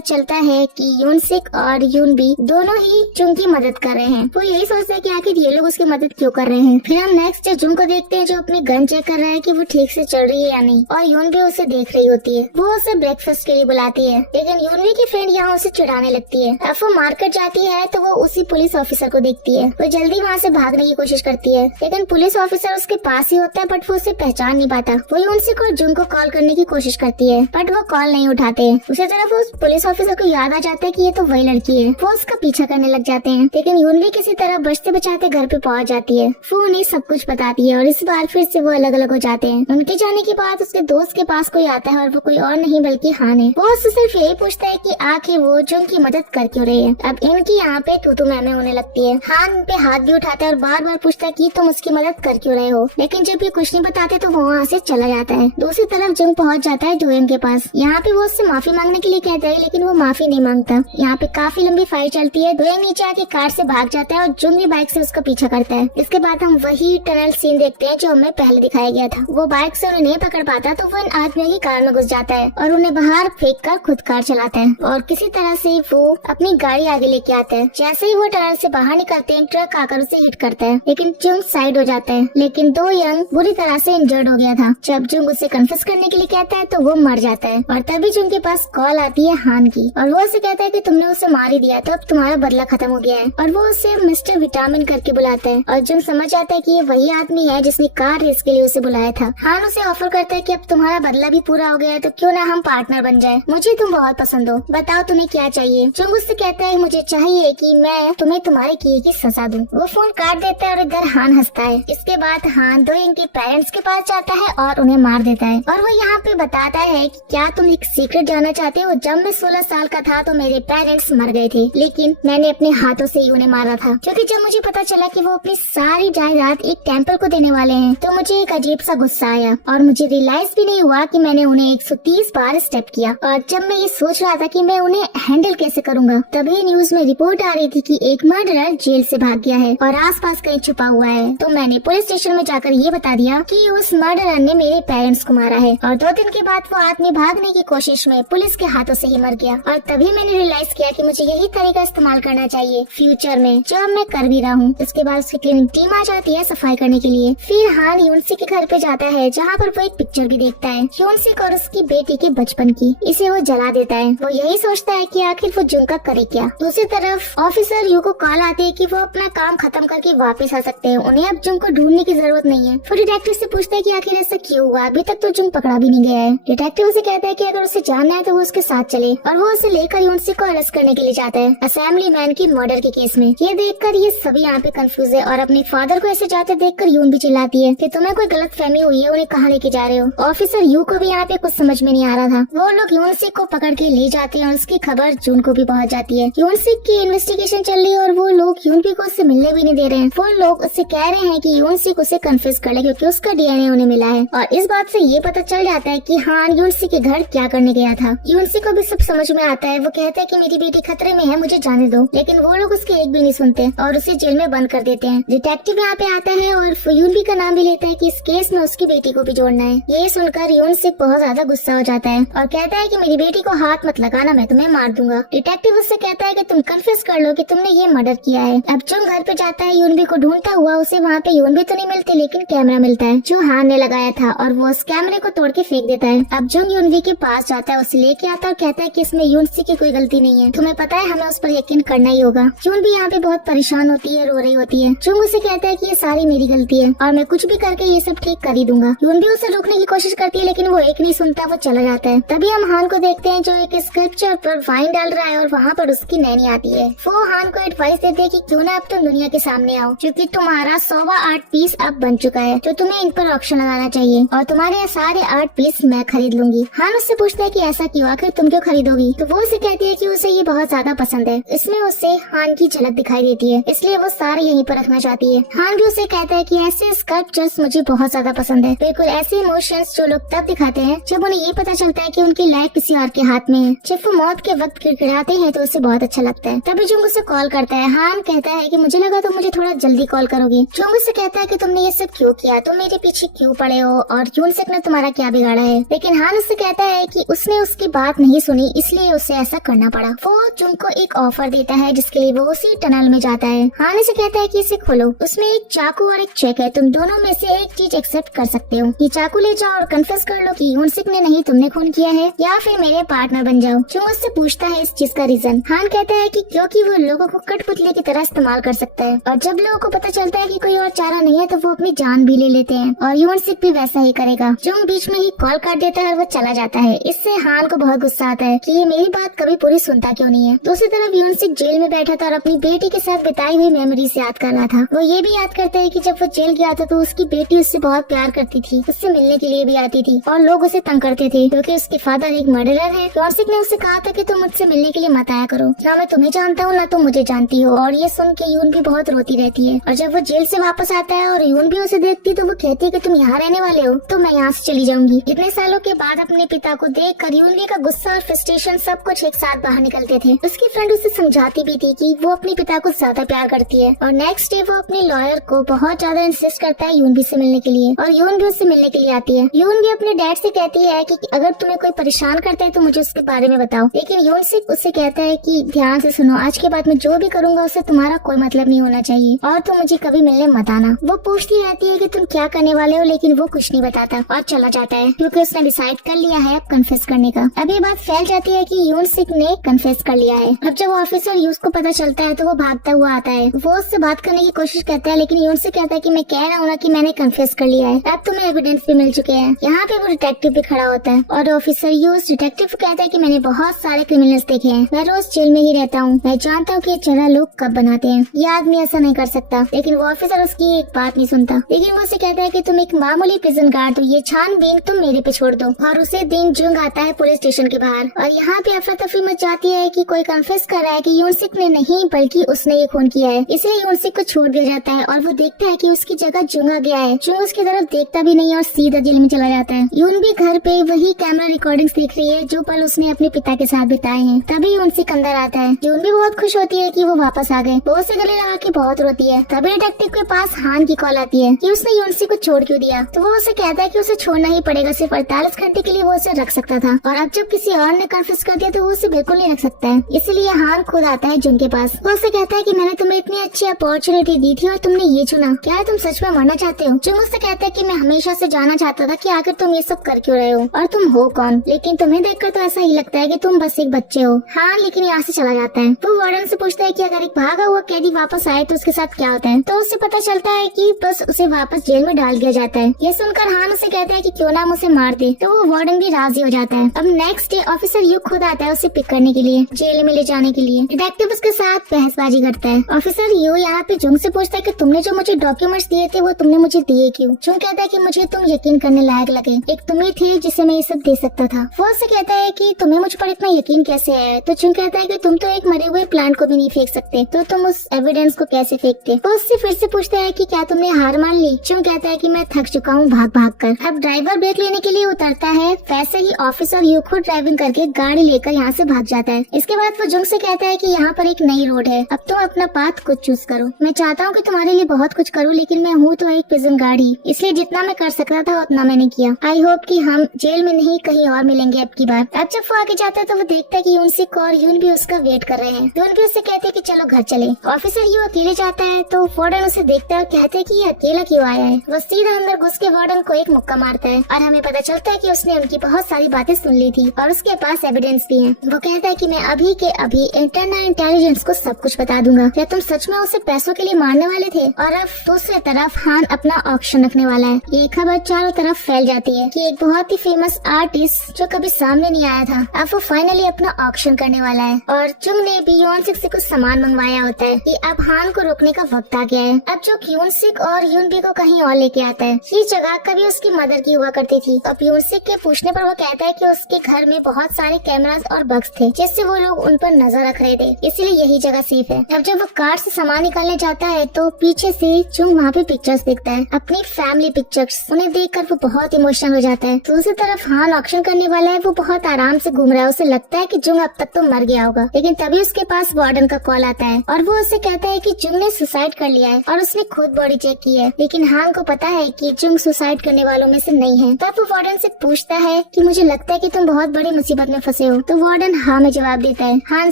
चलता है कि यूनसिक और यूनबी दोनों ही जुंग की मदद कर रहे हैं। वो यही सोचता है कि आखिर ये लोग उसकी मदद क्यों कर रहे हैं। फिर हम नेक्स्ट डे जुंग को देखते हैं जो अपनी गन चेक कर रहा है कि वो ठीक से चल रही है या नहीं, और यूनबी उसे देख रही होती है। वो उसे ब्रेकफास्ट के लिए बुलाती है, लेकिन यूनबी की फ्रेंड यहाँ उसे चिढ़ाने लगती है। अब वो मार्केट जाती है तो वो उसी पुलिस ऑफिसर को देखती है। वो जल्दी वहाँ से भागने की कोशिश करती है, लेकिन पुलिस ऑफिसर उसके पास ही होता है, बट वो उसे पहचान नहीं पाता। वो यूनसिक और जुंग को कॉल करने की कोशिश करती है, बट वो कॉल नहीं उठाते। उसी तरफ उस पुलिस ऑफिसर को याद आ जाता है कि ये तो वही लड़की है। वो उसका पीछा करने लग जाते हैं, लेकिन यूनबी किसी तरह बचते बचाते घर पे पहुंच जाती है। वो उन्हें सब कुछ बताती है और इस बार फिर से वो अलग अलग हो जाते हैं। उनके जाने के बाद उसके दोस्त के पास कोई आता है और वो कोई और नहीं बल्कि हान है। वो उससे सिर्फ यही पूछता है कि आखिर वो जुंग की मदद कर क्यों रही है। अब इनकी यहाँ पे तू मैमे होने लगती है। हान पे हाथ भी उठाता है और बार बार पूछता है कि तुम उसकी मदद कर क्यों रहे हो, लेकिन जब ये कुछ नहीं बताते तो वो वहाँ से चला जाता है। दूसरी तरफ जुंग पहुँच जाता है डोयंग के पास। यहाँ पे वो उससे माफी मांगने के लिए कहता है, लेकिन वो माफी नहीं मांगता। यहाँ पे काफी लंबी फाइट चलती है। डोयंग नीचे आके कार से भाग जाता है और जुंग भी बाइक से उसका पीछा करता है। इसके बाद हम वही टनल सीन देखते हैं जो हमें पहले दिखाया गया था। वो बाइक से उन्हें नहीं पकड़ पाता तो वो इन आदमियों की कार में घुस जाता है और उन्हें बाहर फेंक कर खुद कार चलाता है और किसी तरह से वो अपनी गाड़ी आगे लेके आता है। जैसे ही वो टनल से बाहर निकलते हैं ट्रक आकर उसे हिट करता है, लेकिन जुंग साइड हो जाता है। लेकिन दो यंग बुरी तरह से इंजर्ड हो गया था। जब जुंग उसे कन्फेस करने के लिए कहता है तो वो मर जाता है और तभी जुंग के पास कॉल आती है हान की और वो उसे कहता है कि तुमने उसे मार ही दिया तो अब तुम्हारा बदला खत्म हो गया है। और वो उसे मिस्टर विटामिन करके बुलाता है और जुंग समझ जाता है कि ये वही आदमी है जिसने कार रेस के लिए उसे बुलाया था। हान उसे ऑफर करता है कि अब तुम्हारा बदला भी पूरा हो गया है तो क्यों ना हम पार्टनर बन जाए। मुझे तुम बहुत पसंद हो, बताओ तुम्हें क्या चाहिए। जुंग उससे कहता है मुझे चाहिए कि मैं तुम्हें तुम्हारे किए की सजा दूं। वो फोन काट देता है और इधर हान हंसता है। इसके बाद हान डोयंग के पेरेंट्स के पास जाता है और उन्हें मार देता है और वो यहाँ पे बताता है कि क्या तुम एक सीक्रेट जानना चाहते हो। जब मैं 16 साल का था तो मेरे पेरेंट्स मर गए थे, लेकिन मैंने अपने हाथों से ही उन्हें मारा था, क्योंकि जब मुझे पता चला कि वो अपनी सारी जायदाद एक टेम्पल को देने वाले हैं तो मुझे एक अजीब सा गुस्सा आया और मुझे रियलाइज भी नहीं हुआ कि मैंने उन्हें 130 बार स्टेप किया। और जब मैं ये सोच रहा था कि मैं उन्हें हैंडल कैसे करूँगा, तभी न्यूज में रिपोर्ट आ रही थी कि एक मर्डरर जेल से भाग गया है और आसपास कहीं छुपा हुआ है। तो मैंने पुलिस स्टेशन में जाकर ये बता दिया कि उस मर्डरर ने मेरे पेरेंट्स को मारा है। और 2 दिन के बाद वो आदमी भागने की कोशिश में पुलिस के हाथों से ही मर गया। और तभी मैंने रियलाइज किया कि मुझे यही तरीका इस्तेमाल करना चाहिए फ्यूचर में, जो अब मैं कर भी रहा हूँ। इसके बाद उसकी क्लीनिंग टीम आ जाती है सफाई करने के लिए। फिर हान यूनसिक के घर पे जाता है जहाँ पर वो एक पिक्चर भी देखता है यूनसिक और उसकी बेटी के बचपन की। इसे वो जला देता है। वो यही सोचता है कि आखिर वो जुंग का करे क्या। दूसरी तरफ ऑफिसर यू को कॉल आती है कि वो अपना काम खत्म करके वापस आ सकते हैं। उन्हें अब जुंग को ढूंढने की जरूरत नहीं है। वो डिटेक्टिव से पूछता है कि आखिर ऐसा क्यों हुआ, अभी तक तो जुंग पकड़ा भी नहीं गया है। डिटेक्टिव उसे कहता है कि अगर उसे जानना है तो वो उसके साथ चले और वो उसे लेकर यूनसिक को अरेस्ट करने के लिए जाता है असेंबली मैन की मर्डर के केस में। ये देखकर ये सभी यहाँ पे कंफ्यूज है और अपने फादर को ऐसे जाते देखकर यून भी चिल्लाती है कि तुम्हें कोई गलत फहमी हुई है, उन्हें कहाँ लेके जा रहे हो। ऑफिसर यू को भी यहाँ पे कुछ समझ में नहीं आ रहा था। वो लोग यूनसिक को पकड़ के ले जाते हैं और उसकी खबर जून को भी पहुँच जाती है। यूनसिक की इन्वेस्टिगेशन चल रही है और वो लोग यूनपी को उससे मिलने भी नहीं दे रहे हैं। वो लोग उससे कह रहे हैं कि यूनसिक उसे कन्फेस कर ले क्योंकि उसका डीएनए उन्हें मिला है। और इस बात से ये पता चल जाता है कि हान यूनसिक के घर क्या करने गया था। यूनसिक को भी सब समझ में आता है। वो कहता है कि मेरी बेटी खतरे में है, मुझे जाने दो, लेकिन वो लोग उसके एक भी नहीं सुनते और उसे जेल में बंद कर देते हैं। डिटेक्टिव यहाँ पे आता है और यूनपी का नाम भी लेता है कि इस केस में उसकी बेटी को भी जोड़ना है। ये सुनकर यूनसिक बहुत ज्यादा गुस्सा हो जाता है और कहता है कि मेरी बेटी को हाथ मत लगाना, मैं तुम्हें मार दूंगा। डिटेक्टिव उससे कहता है कि तुम कन्फेस कर लो कि तुमने ये मर्डर किया है। अब जुंग घर पे जाता है यूनबी को ढूंढता हुआ। उसे वहाँ पे यूनबी तो नहीं मिलती, लेकिन कैमरा मिलता है जो हान ने लगाया था और वो उस कैमरे को तोड़ के फेंक देता है। अब जुंग यूनबी के पास जाता है, उसे लेके आता है और कहता है कि इसमें यूनसी की कोई गलती नहीं है, तुम्हें पता है हमें उस पर यकीन करना ही होगा। यूनबी यहाँ पे बहुत परेशान होती है, रो रही होती है। जुंग उसे कहता है कि ये सारी मेरी गलती है और मैं कुछ भी करके ये सब ठीक कर ही दूंगा। यूनबी उसे रोकने की कोशिश करती है, लेकिन वो एक नहीं सुनता, वो चला जाता है। तभी हम हान को देखते हैं जो एक स्कल्पचर पर वाइन डाल रहा है और वहाँ पर उसकी नैनी आती है। वो हान को एडवाइस देते हैं कि क्यों ना अब तुम दुनिया के सामने आओ, क्योंकि तुम्हारा 100वां आर्ट पीस अब बन चुका है, तो तुम्हें इन पर ऑक्शन लगाना चाहिए और तुम्हारे सारे आर्ट पीस मैं खरीद लूंगी। हान उससे पूछता है कि ऐसा क्यों, आखिर तुम क्यों खरीदोगी। तो वो उसे कहती है कि उसे ये बहुत ज्यादा पसंद है। इसमें उसे हान की झलक दिखाई देती है, इसलिए वो सारे यहीं पर रखना चाहती है। हान भी उसे कहता है कि ऐसे स्कल्पचर्स मुझे बहुत ज्यादा पसंद है, बिल्कुल ऐसे इमोशंस जो लोग तब दिखाते हैं जब उन्हें ये पता चलता है कि उनकी लाइफ किसी और के हाथ में है। जब वो मौत के वक्त गिड़गिड़ाते हैं तो उसे बहुत अच्छा लगता है। तभी जुंग उसे कॉल करता है। हान कहता है कि मुझे लगा तो मुझे थोड़ा जल्दी कॉल करोगे, जुंग उससे कहता है कि तुमने ये सब क्यों किया, तुम मेरे पीछे क्यों पड़े हो और यूनसिक ने तुम्हारा क्या बिगाड़ा है। लेकिन हान उससे कहता है कि उसने उसकी बात नहीं सुनी इसलिए उसे ऐसा करना पड़ा। वो जुंग को एक ऑफर देता है जिसके लिए वो उसी टनल में जाता है। हान उसे कहता है कि इसे खोलो, उसमें एक चाकू और एक चेक है, तुम दोनों में से एक चीज एक्सेप्ट कर सकते हो। ये चाकू ले जाओ और कन्फेस कर लो कि यूनसिक ने नहीं तुमने खून किया है, या फिर मेरे पार्टनर बन जाओ। जुंग उससे पूछता है इस चीज का रीजन। हान कहता है कि क्योंकि वो लोगों को कठपुतली की तरह इस्तेमाल कर सकता है और जब लोगों को पता चलता है कि कोई और चारा नहीं है तो वो अपनी जान भी ले लेते हैं और यूनसिक भी वैसा ही करेगा। जुंग बीच में ही कॉल काट देता है और वो चला जाता है। इससे हान को बहुत गुस्सा आता है कि ये मेरी बात कभी पूरी सुनता क्यों नहीं है। दूसरी तरफ यूनसिक जेल में बैठा था और अपनी बेटी के साथ बिताई हुई मेमोरीज याद कर रहा था। वो ये भी याद करता है कि जब वो जेल गया था तो उसकी बेटी उससे बहुत प्यार करती थी, उससे मिलने के लिए भी आती थी और लोग उसे तंग करते थे क्योंकि उसके फादर एक मर्डरर है। यूनसिक ने उससे कहा था कि तुम मुझसे मिलने के लिए मत आया करो, ना मैं तुम्हें जानता हूँ ना तुम मुझे जानती हो। और ये सुन के यून भी बहुत रोती रहती है और जब वो जेल से वापस आता है और यून भी उसे देखती तो वो कहती है कि तुम यहाँ रहने वाले हो तो मैं यहाँ से चली जाऊंगी। इतने सालों के बाद अपने पिता को देख कर यून का गुस्सा और फ्रस्ट्रेशन सब कुछ एक साथ बाहर निकलते थे। उसकी फ्रेंड उसे समझाती भी थी कि वो अपने पिता को ज्यादा प्यार करती है और नेक्स्ट डे वो अपने लॉयर को बहुत ज्यादा इंसिस्ट करता है यून भी से मिलने के लिए और यून भी उससे मिलने के लिए आती है। यून भी अपने डैड से कहती है कि अगर तुम्हें कोई परेशान करता है तो मुझे उसके बारे में बताओ। लेकिन यून सिर्फ उससे कहता है कि ध्यान से सुनो, आज के बाद मैं जो भी करूँगा उससे तुम्हारा कोई मतलब नहीं होना चाहिए और तुम मुझे कभी मिलने मत आना। वो पूछती रहती है कि तुम क्या करने वाले हो लेकिन वो कुछ नहीं बताता और चला जाता है क्योंकि उसने डिसाइड कर लिया है अब कन्फेस करने का। अब ये बात फैल जाती है कि यूनसिक ने कन्फेस कर लिया है। अब जब ऑफिसर यूस को पता चलता है तो वो भागता हुआ आता है। वो उससे बात करने की कोशिश करता है लेकिन यूनसिक कहता है कि मैं कह रहा हूँ ना कि मैंने कन्फेस कर लिया है, अब तुम्हें एविडेंस भी मिल चुके हैं। यहाँ पे वो डिटेक्टिव भी खड़ा होता है और ऑफिसर यूस डिटेक्टिव को कहता है कि मैंने बहुत सारे क्रिमिनल्स देखे हैं, मैं रोज जेल में ही रहता हूँ, मैं जानता हूँ कि ये जगह लोग कब बनाते हैं, ये आदमी ऐसा नहीं कर सकता। लेकिन वो ऑफिसर उसकी एक बात नहीं सुनता। लेकिन वो उसे कहता है कि तुम एक मामूली प्रिजन गार्ड हो, ये छानबीन तुम मेरे पे छोड़ दो। और उसे दिन जुंग आता है पुलिस स्टेशन के बाहर और यहाँ पे अफरा तफरी मच जाती है कि कोई कन्फेस कर रहा है कि यूनसिक ने नहीं बल्कि उसने ये खून किया है। इसलिए यूनसिक को छोड़ दिया जाता है और वो देखता है कि उसकी जगह जुंग आ गया है। जुंग उसकी तरफ देखता भी नहीं और सीधा जेल में चला जाता है। यून भी घर पे वही कैमरा रिकॉर्डिंग्स देख रही है जो पल उसने अपने पिता के साथ बिताए हैं। तभी यूनसिक अंदर आता है। यून भी बहुत खुश होती है कि वो वापस आ गए। वो उसे गले लगा के बहुत रोती है। तभी डिटेक्टिव के पास हान की कॉल आती है कि उसने यूनसिक को छोड़ क्यों दिया। तो वो उसे कहता है कि उसे छोड़ना ही पड़ेगा, सिर्फ 48 घंटे के लिए वो उसे रख सकता था और अब जब किसी और ने कन्फेस कर दिया तो वो उसे बिल्कुल नहीं रख सकता है। इसलिए हान खुद आता है जुंग के पास। वो उसे कहता है कि मैंने तुम्हें इतनी अच्छी अपॉर्चुनिटी दी थी और तुमने ये चुना, क्या तुम सच में मरना चाहते हो? जुंग उससे कहता है कि मैं हमेशा से जानना चाहता था कि आखिर तुम ये सब कर क्यों रहे हो और तुम हो कौन, लेकिन तुम्हें देखकर तो ऐसा ही लगता है कि तुम बस एक बच्चे हो। हाँ, लेकिन यहाँ से चला जाता है। वो वार्डन से पूछता है कि अगर एक भागा हुआ कैदी वापस आए तो उसके साथ क्या होता है। तो उससे पता चलता है कि बस उसे वापस जेल में डाल दिया जाता है। ये सुनकर हान उसे कहता है कि क्यों ना हम उसे मार दे। तो वो वार्डन भी राजी हो जाता है। अब नेक्स्ट डे ऑफिसर यू खुद आता है उसे पिक करने के लिए, जेल में ले जाने के लिए। डिटेक्टिव उसके साथ बहसबाजी करता है। ऑफिसर यू यहाँ पे जुंग से पूछता है कि तुमने जो मुझे डॉक्यूमेंट्स दिए थे वो तुमने मुझे दिए क्यों? जुंग कहता है कि मुझे तुम यकीन करने लायक लगे, एक तुम ही थे जिसे मैं ये सब दे सकता था। वो उससे कहता है कि तुम्हें मुझ पर इतना यकीन कैसे है? तो जुंग कहता है कि तुम तो एक मरे हुए प्लांट को भी नहीं फेंक सकते, तो तुम उस एविडेंस को कैसे फेंकते? वो उससे फिर से पूछता है कि क्या तुमने हार मान ली? जुंग कहता है कि मैं थक चुका हूँ भाग भाग कर। अब ड्राइवर ब्रेक लेने के लिए उतरता है, वैसे ही ऑफिसर यू खुद ड्राइविंग करके गाड़ी लेकर यहाँ से भाग जाता है। इसके बाद वो जुंग से कहता है कि यहाँ पर एक नई रोड है, अब तुम अपना पाथ खुद चूज करो। मैं चाहता हूँ कि तुम्हारे लिए बहुत कुछ करूँ लेकिन मैं हूँ तो एक प्रिजन गार्ड ही, इसलिए जितना मैं कर सकता था उतना मैंने किया। आई होप कि हम जेल में नहीं कहीं और मिलेंगे अब की बार। अब जब वो आगे जाता है तो वो देखता है कि यूनसिक और यून भी उसका वेट कर रहे हैं। यून भी उससे कहते हैं कि चलो घर चले। ऑफिसर यू अकेले जाता है तो वार्डन उसे देखता है और कहते हैं कि ये अकेला क्यों आया है। वो सीधा अंदर घुस के वार्डन को एक मुक्का मारता है और हमें पता चलता है कि उसने उनकी बहुत सारी बातें सुन ली थी और उसके पास एविडेंस भी है। वो कहता है कि मैं अभी के अभी इंटरनल इंटेलिजेंस को सब कुछ बता दूंगा। क्या तुम सच में उसे पैसों के लिए मारने वाले थे? और अब दूसरी तरफ हान अपना ऑक्शन रखने वाला है। ये खबर चारों तरफ फैल जाती है कि एक बहुत ही फेमस आर्टिस्ट जो कभी सामने नहीं आया था अब वो फाइनली अपना ऑक्शन करने वाला है। और जुंग ने भी यूनसिक से कुछ सामान मंगवाया होता है कि अब हान को रोकने का वक्त आ गया है। अब जो यूनसिक और यूनबी को कहीं और लेके आता है। ये जगह कभी उसकी मदर की हुआ करती थी। अब यूनसिक के पूछने पर वो कहता है कि उसके घर में बहुत सारे कैमरास और बग्स थे जिससे वो लोग उन पर नजर रख रहे थे, इसलिए यही जगह सेफ है। अब जब वो कार से सामान निकालने जाता है तो पीछे से जुंग वहाँ पे पिक्चर्स देखता है, अपनी फैमिली पिक्चर्स। उन्हें देखकर वो बहुत इमोशनल हो जाता है। दूसरी तरफ हान ऑक्शन करने वाला है, वो बहुत आराम से घूम रहा है। उसे लगता है कि जुंग अब तक तो मर गया होगा, लेकिन तभी उसके पास वार्डन का कॉल आता है और वो उससे कहता है कि जुंग ने सुसाइड कर लिया है और उसने खुद बॉडी चेक की है, लेकिन हान को पता है कि जुंग सुसाइड करने वालों में से नहीं है। तब वो वार्डन से पूछता है कि मुझे लगता है कि तुम बहुत बड़ी मुसीबत में फंसे हो। तो वार्डन हाँ में जवाब देता है। हान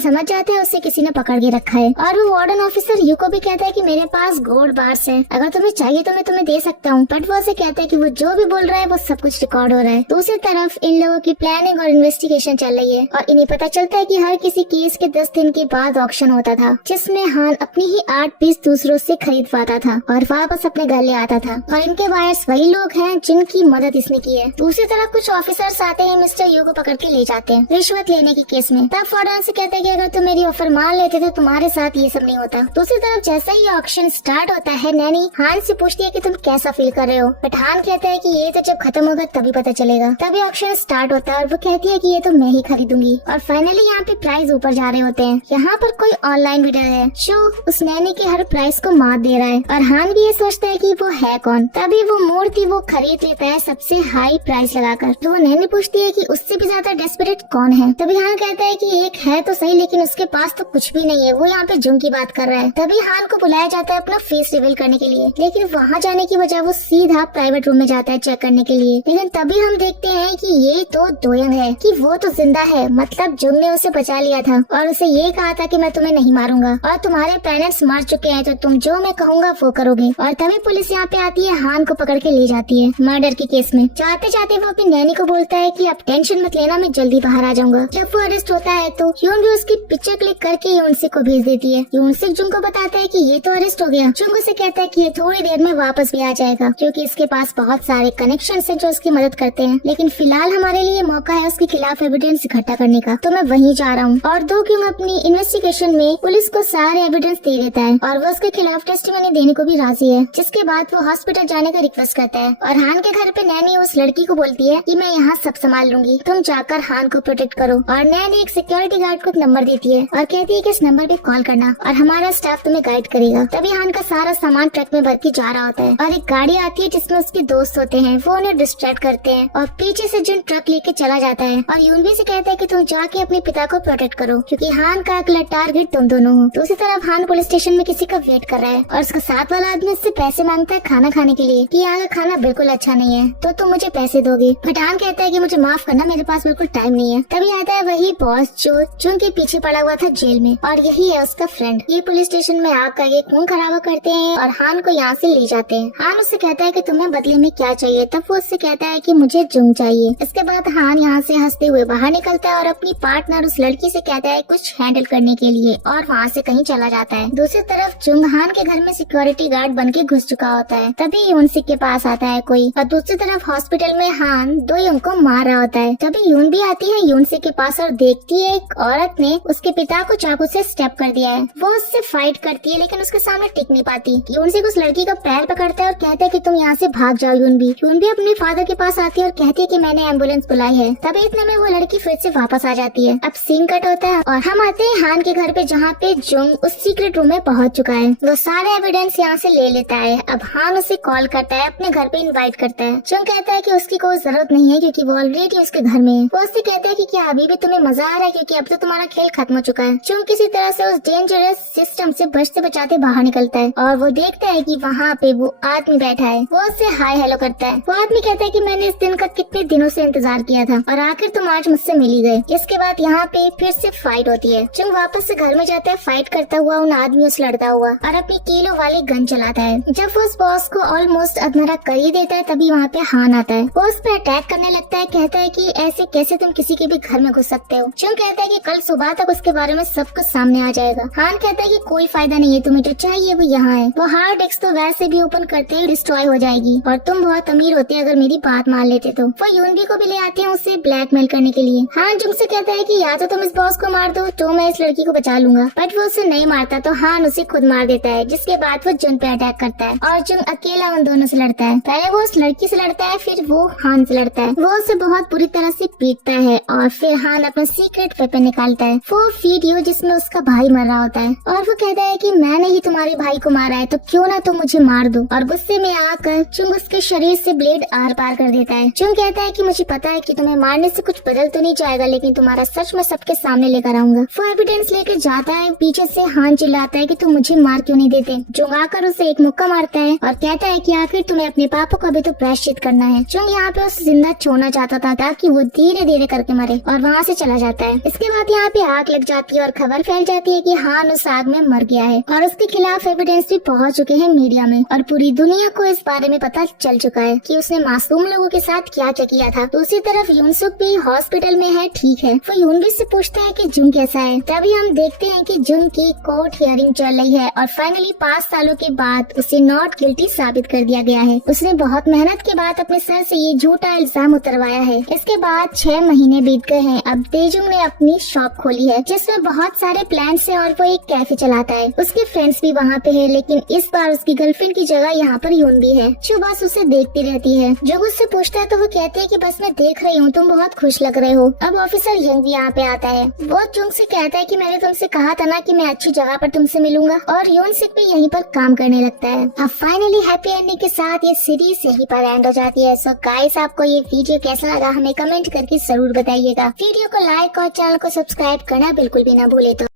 समझ जाता है उसे किसी ने पकड़ के रखा है, और वो वार्डन ऑफिसर यू को भी कहता है कि मेरे पास गोल्ड बार्स है, अगर तुम्हें चाहिए तो मैं तुम्हें दे सकता हूँ। बट वो उसे कहता है कि वो जो भी बोल रहा है वो सब कुछ रिकॉर्ड हो रहा है। दूसरी तरफ इन लोगों की प्लानिंग और इन्वेस्टिगेशन चल रही है, और इन्हें पता चलता है कि हर किसी केस के 10 दिन के बाद ऑक्शन होता था, जिसमें हान अपनी ही 8 पीस दूसरों से खरीद पाता था और वापस अपने घर ले आता था। और इनके बायर्स वही लोग हैं जिनकी मदद इसने की है। दूसरी तरफ कुछ ऑफिसर्स आते हैं, मिस्टर यू को पकड़ के ले जाते हैं रिश्वत लेने के केस में। तब वार्डन से कहता है कि अगर तुम मेरी ऑफर मान लेते तो तुम्हारे साथ ये सब नहीं होता। दूसरी तरफ जैसा ही ऑक्शन स्टार्ट होता है, नैनी हान से पूछती है कि तुम कैसा फील कर रहे हो, बट हान कहता है कि ये तो जब खत्म होगा तभी पता चलेगा। तभी ऑक्शन स्टार्ट होता है और वो कहती है कि ये तो मैं ही खरीदूंगी। और फाइनली यहाँ पे प्राइस ऊपर जा रहे होते हैं। यहाँ पर कोई ऑनलाइन वीडियो है जो उस नैनी के हर प्राइस को मात दे रहा है, और हान भी ये सोचता है कि वो है कौन। तभी वो मूर्ति वो खरीद लेता है सबसे हाई प्राइस लगाकर। तो वो नैनी पूछती है कि उससे भी ज्यादा डेस्परेट कौन है। तभी हान कहता है कि एक है तो सही, लेकिन उसके पास तो कुछ भी नहीं है, वो यहाँ पे जुंग की बात कर रहा है। तभी हान को बुलाया जाता है अपना फेस रिवील करने के लिए, लेकिन वहाँ जाने की बजाय वो सीधा प्राइवेट रूम में जाता है चेक करने के लिए। लेकिन तभी हम देखते हैं कि ये तो दोयंग है, कि वो तो जिंदा है, मतलब जुंग ने उसे बचा लिया था और उसे ये कहा था कि मैं तुम्हें नहीं मारूंगा और तुम्हारे पेरेंट्स मर चुके हैं, तो तुम जो मैं कहूँगा वो करोगे। और तभी पुलिस यहाँ पे आती है, हान को पकड़ के ले जाती है मर्डर के केस में। जाते जाते वो अपनी नैनी को बोलता है कि अब टेंशन मत लेना, मैं जल्दी बाहर आ जाऊंगा। जब वो अरेस्ट होता है तो ह्यून भी उसकी पिक्चर क्लिक करके यूनसिक को भेज देती है। यूनसिक जुंग को बताता है कि ये तो अरेस्ट हो गया। जुंग उसे कहता है कि ये थोड़ी देर में वापस भी आ जाएगा, क्योंकि इसके पास बहुत सारे कनेक्शंस हैं जो उसकी मदद करते हैं। लेकिन फिलहाल हमारे लिए मौका है उसके खिलाफ एविडेंस इकट्ठा करने का, तो मैं वहीं जा रहा हूँ। और दो क्यों अपनी इन्वेस्टिगेशन में पुलिस को सारे एविडेंस दे देता है और वो उसके खिलाफ टेस्टिमनी देने को भी राजी है। जिसके बाद वो हॉस्पिटल जाने का रिक्वेस्ट करता है, और हान के घर पे नैनी उस लड़की को बोलती है कि मैं यहाँ सब संभाल लूंगी, तुम जाकर हान को प्रोटेक्ट करो। और नैनी एक सिक्योरिटी गार्ड को एक नंबर देती है और कहती है कि इस नंबर पे कॉल करना और हमारा स्टाफ तुम्हें गाइड करेगा। तभी हान का सारा सामान ट्रक में भर के जा रहा होता है, और एक गाड़ी आती है जिसमें उसके दोस्त होते हैं, वो उन्हें डिस्ट्रैक्ट करते हैं और पीछे से जिन ट्रक लेके चला जाता है। और यूनबी से कहता है कि तुम जाके अपने पिता को प्रोटेक्ट करो, क्योंकि हान का अगला टारगेट तुम दोनों हो। दूसरी तरफ हान पुलिस स्टेशन में किसी का वेट कर रहा है, और उसका साथ वाला आदमी उससे पैसे मांगता है खाना खाने के लिए, कि यहाँ का खाना बिल्कुल अच्छा नहीं है, तो तुम मुझे पैसे दोगे। बट हान कहता है कि मुझे माफ करना, मेरे पास बिल्कुल टाइम नहीं है। तभी आता है वही बॉस जो जुंग के पीछे पड़ा हुआ था जेल में, और यही है उसका फ्रेंड। ये पुलिस स्टेशन में आकर ये खून खराबा करते हैं और हान को यहाँ से ले जाते हैं। हान उससे कहता है कि तुम्हें बदले में क्या चाहिए। तब वो उससे कहता है कि मुझे जुंग चाहिए। इसके बाद हान यहाँ से हंसते हुए बाहर निकलता है और अपनी पार्टनर उस लड़की से कहता है कुछ हैंडल करने के लिए, और वहाँ से कहीं चला जाता है। दूसरी तरफ जुंग हान के घर में सिक्योरिटी गार्ड बन के घुस चुका होता है। तभी यूनसिक के पास आता है कोई, और दूसरी तरफ हॉस्पिटल में हान दोयोंग को मार रहा होता है। तभी यून भी आती है यूनसिक के पास और देखती है एक औरत ने उसके पिता को चाकू से स्टेप कर दिया है। वो उससे फाइट करती है, लेकिन उसके सामने टिक नहीं पाती। यूनसिक उस लड़की का पैर पकड़ता है और कहता है कि तुम यहाँ से भाग जाओ। यून भी अपने फादर के पास आती है और कहती है कि मैंने एम्बुलेंस बुलाई है। तभी इतने में वो लड़की फिर से वापस आ जाती है। अब सीन कट होता है और हम आते हैं हान के घर पे, जहाँ पे जुंग उस सीक्रेट रूम में पहुँच चुका है। वो सारे एविडेंस यहाँ से ले लेता है। अब हान उसे कॉल करता है, अपने घर पे इनवाइट करता है। जुंग कहता है कि उसकी कोई जरूरत नहीं है, क्योंकि वो ऑलरेडी उसके घर में है। वो उससे कहता है कि क्या अभी भी तुम्हें मजा आ रहा है, क्योंकि अब तो तुम्हारा खेल खत्म हो चुका है। जुंग किसी तरह से उस डेंजरस सिस्टम से बचते बचाते बाहर निकलता है, और वो देखता है कि वहाँ पे वो आदमी बैठा है। वो उससे हाय हेलो करता है। वो आदमी कहता है कि मैंने इस दिन का कितने दिनों से इंतजार किया था, और आखिर तुम आज मुझसे मिल ही गए। इसके बाद यहाँ पे फिर से फाइट होती है। जुंग वापस से घर में जाता है, फाइट करता हुआ उन आदमियों से लड़ता हुआ, और अपनी कीलो वाली गन चलाता है। जब वो उस बॉस को ऑलमोस्ट अधमरा कर ही देता है, तभी वहाँ पे हान आता है। वो उस पर अटैक करने लगता है, कहता है कि ऐसे कैसे तुम किसी के भी घर में घुस सकते हो। जुंग कहता है कि कल सुबह तक उसके बारे में सब कुछ सामने आ जाएगा। हान कहता है कि कोई फायदा नहीं है, तुम्हें जो चाहिए वो यहाँ है। वो हार्ड डिस्क तो वैसे भी ओपन करते ही डिस्ट्रॉय हो जाएगी, और तुम बहुत अमीर होते अगर मेरी बात मान लेते तो। वो यूनबी को भी ले आते हैं उसे ब्लैकमेल करने के लिए। हान जुंग से कहता है कि या तो तुम इस बॉस को मार दो तो मैं इस लड़की को बचा लूंगा। बट वो उसे नहीं मारता, तो हान उसे खुद मार देता है। जिसके बाद वो जुंग पे अटैक करता है और जुंग अकेला उन दोनों से लड़ता है। पहले वो उस लड़की से लड़ता है, फिर वो हान से लड़ता है। वो उसे बहुत बुरी तरह से पीटता है, और फिर हान अपना सीक्रेट वेपन निकालता है। वो वीडियो जिसमें उसका भाई मर रहा होता है, और वो कहता है कि मैंने ही तुम्हारे भाई को मारा है, तो क्यों ना तुम मुझे मार दो। और गुस्से में आकर जुंग उसके शरीर से ब्लेड आर पार कर देता है। जुंग कहता है कि मुझे पता है कि तुम्हें मारने से कुछ बदल तो नहीं जाएगा, लेकिन तुम्हारा सच मैं सबके सामने लेकर आऊंगा। वो एविडेंस लेकर जाता है। पीछे से हान चिल्लाता है कि तुम मुझे मार क्यों नहीं देते। जुंग आकर उसे एक मुक्का मारता है और कहता है कि आखिर तुम्हें अपने पापा को भी तो प्रायश्चित करना है। जुंग यहाँ पे उसे जिंदा छोड़ना चाहता था ताकि वो धीरे धीरे करके मरे और वहाँ से चला जाता है। इसके बाद यहाँ पे आग लग जाती है और खबर फैल जाती है कि हान उस आग में मर गया है और उसके खिलाफ एविडेंस भी पहुँच चुके हैं मीडिया में और पूरी दुनिया को इस बारे में पता चल चुका है कि उसने मासूम लोगों के साथ क्या क्या किया था। दूसरी तरफ यूनसुक भी हॉस्पिटल में है, ठीक है। वो यूनबी से पूछता है कि जुंग कैसा है। तभी हम देखते हैं कि जुंग की कोर्ट हियरिंग चल रही है और फाइनली 5 सालों के बाद उसे नॉट गिल्टी साबित कर दिया गया है। उसने बहुत मेहनत के बाद अपने सर से ये झूठा इल्जाम उतरवाया है। इसके बाद 6 महीने बीत गए हैं। अब तेजुंग ने अपनी शॉप खोली है जिसमें बहुत सारे प्लान्स है और वो एक कैफे चलाता है। उसके फ्रेंड्स भी वहाँ पे है, लेकिन इस बार उसकी गर्लफ्रेंड की जगह यहाँ पर यूनबी है जो बस उसे देखती रहती है। जो उससे पूछता है तो वो कहते हैं कि बस मैं देख रही हूँ, तुम बहुत खुश लग रहे हो। अब ऑफिसर यंग भी यहाँ पे आता है। वो जुंग से कहता है कि मैंने तुमसे कहा था ना कि मैं अच्छी जगह पर तुमसे मिलूंगा और यूनसिक भी यहीं पर काम करने लगता है। अब फाइनली हैप्पी एंडिंग के साथ ये सीरीज यहीं पर एंड हो जाती है। सो गाइस, आपको ये वीडियो कैसा लगा हमें कमेंट करके जरूर बताइएगा। वीडियो को लाइक और चैनल को सब्सक्राइब करना बिल्कुल भी ना भूले। तो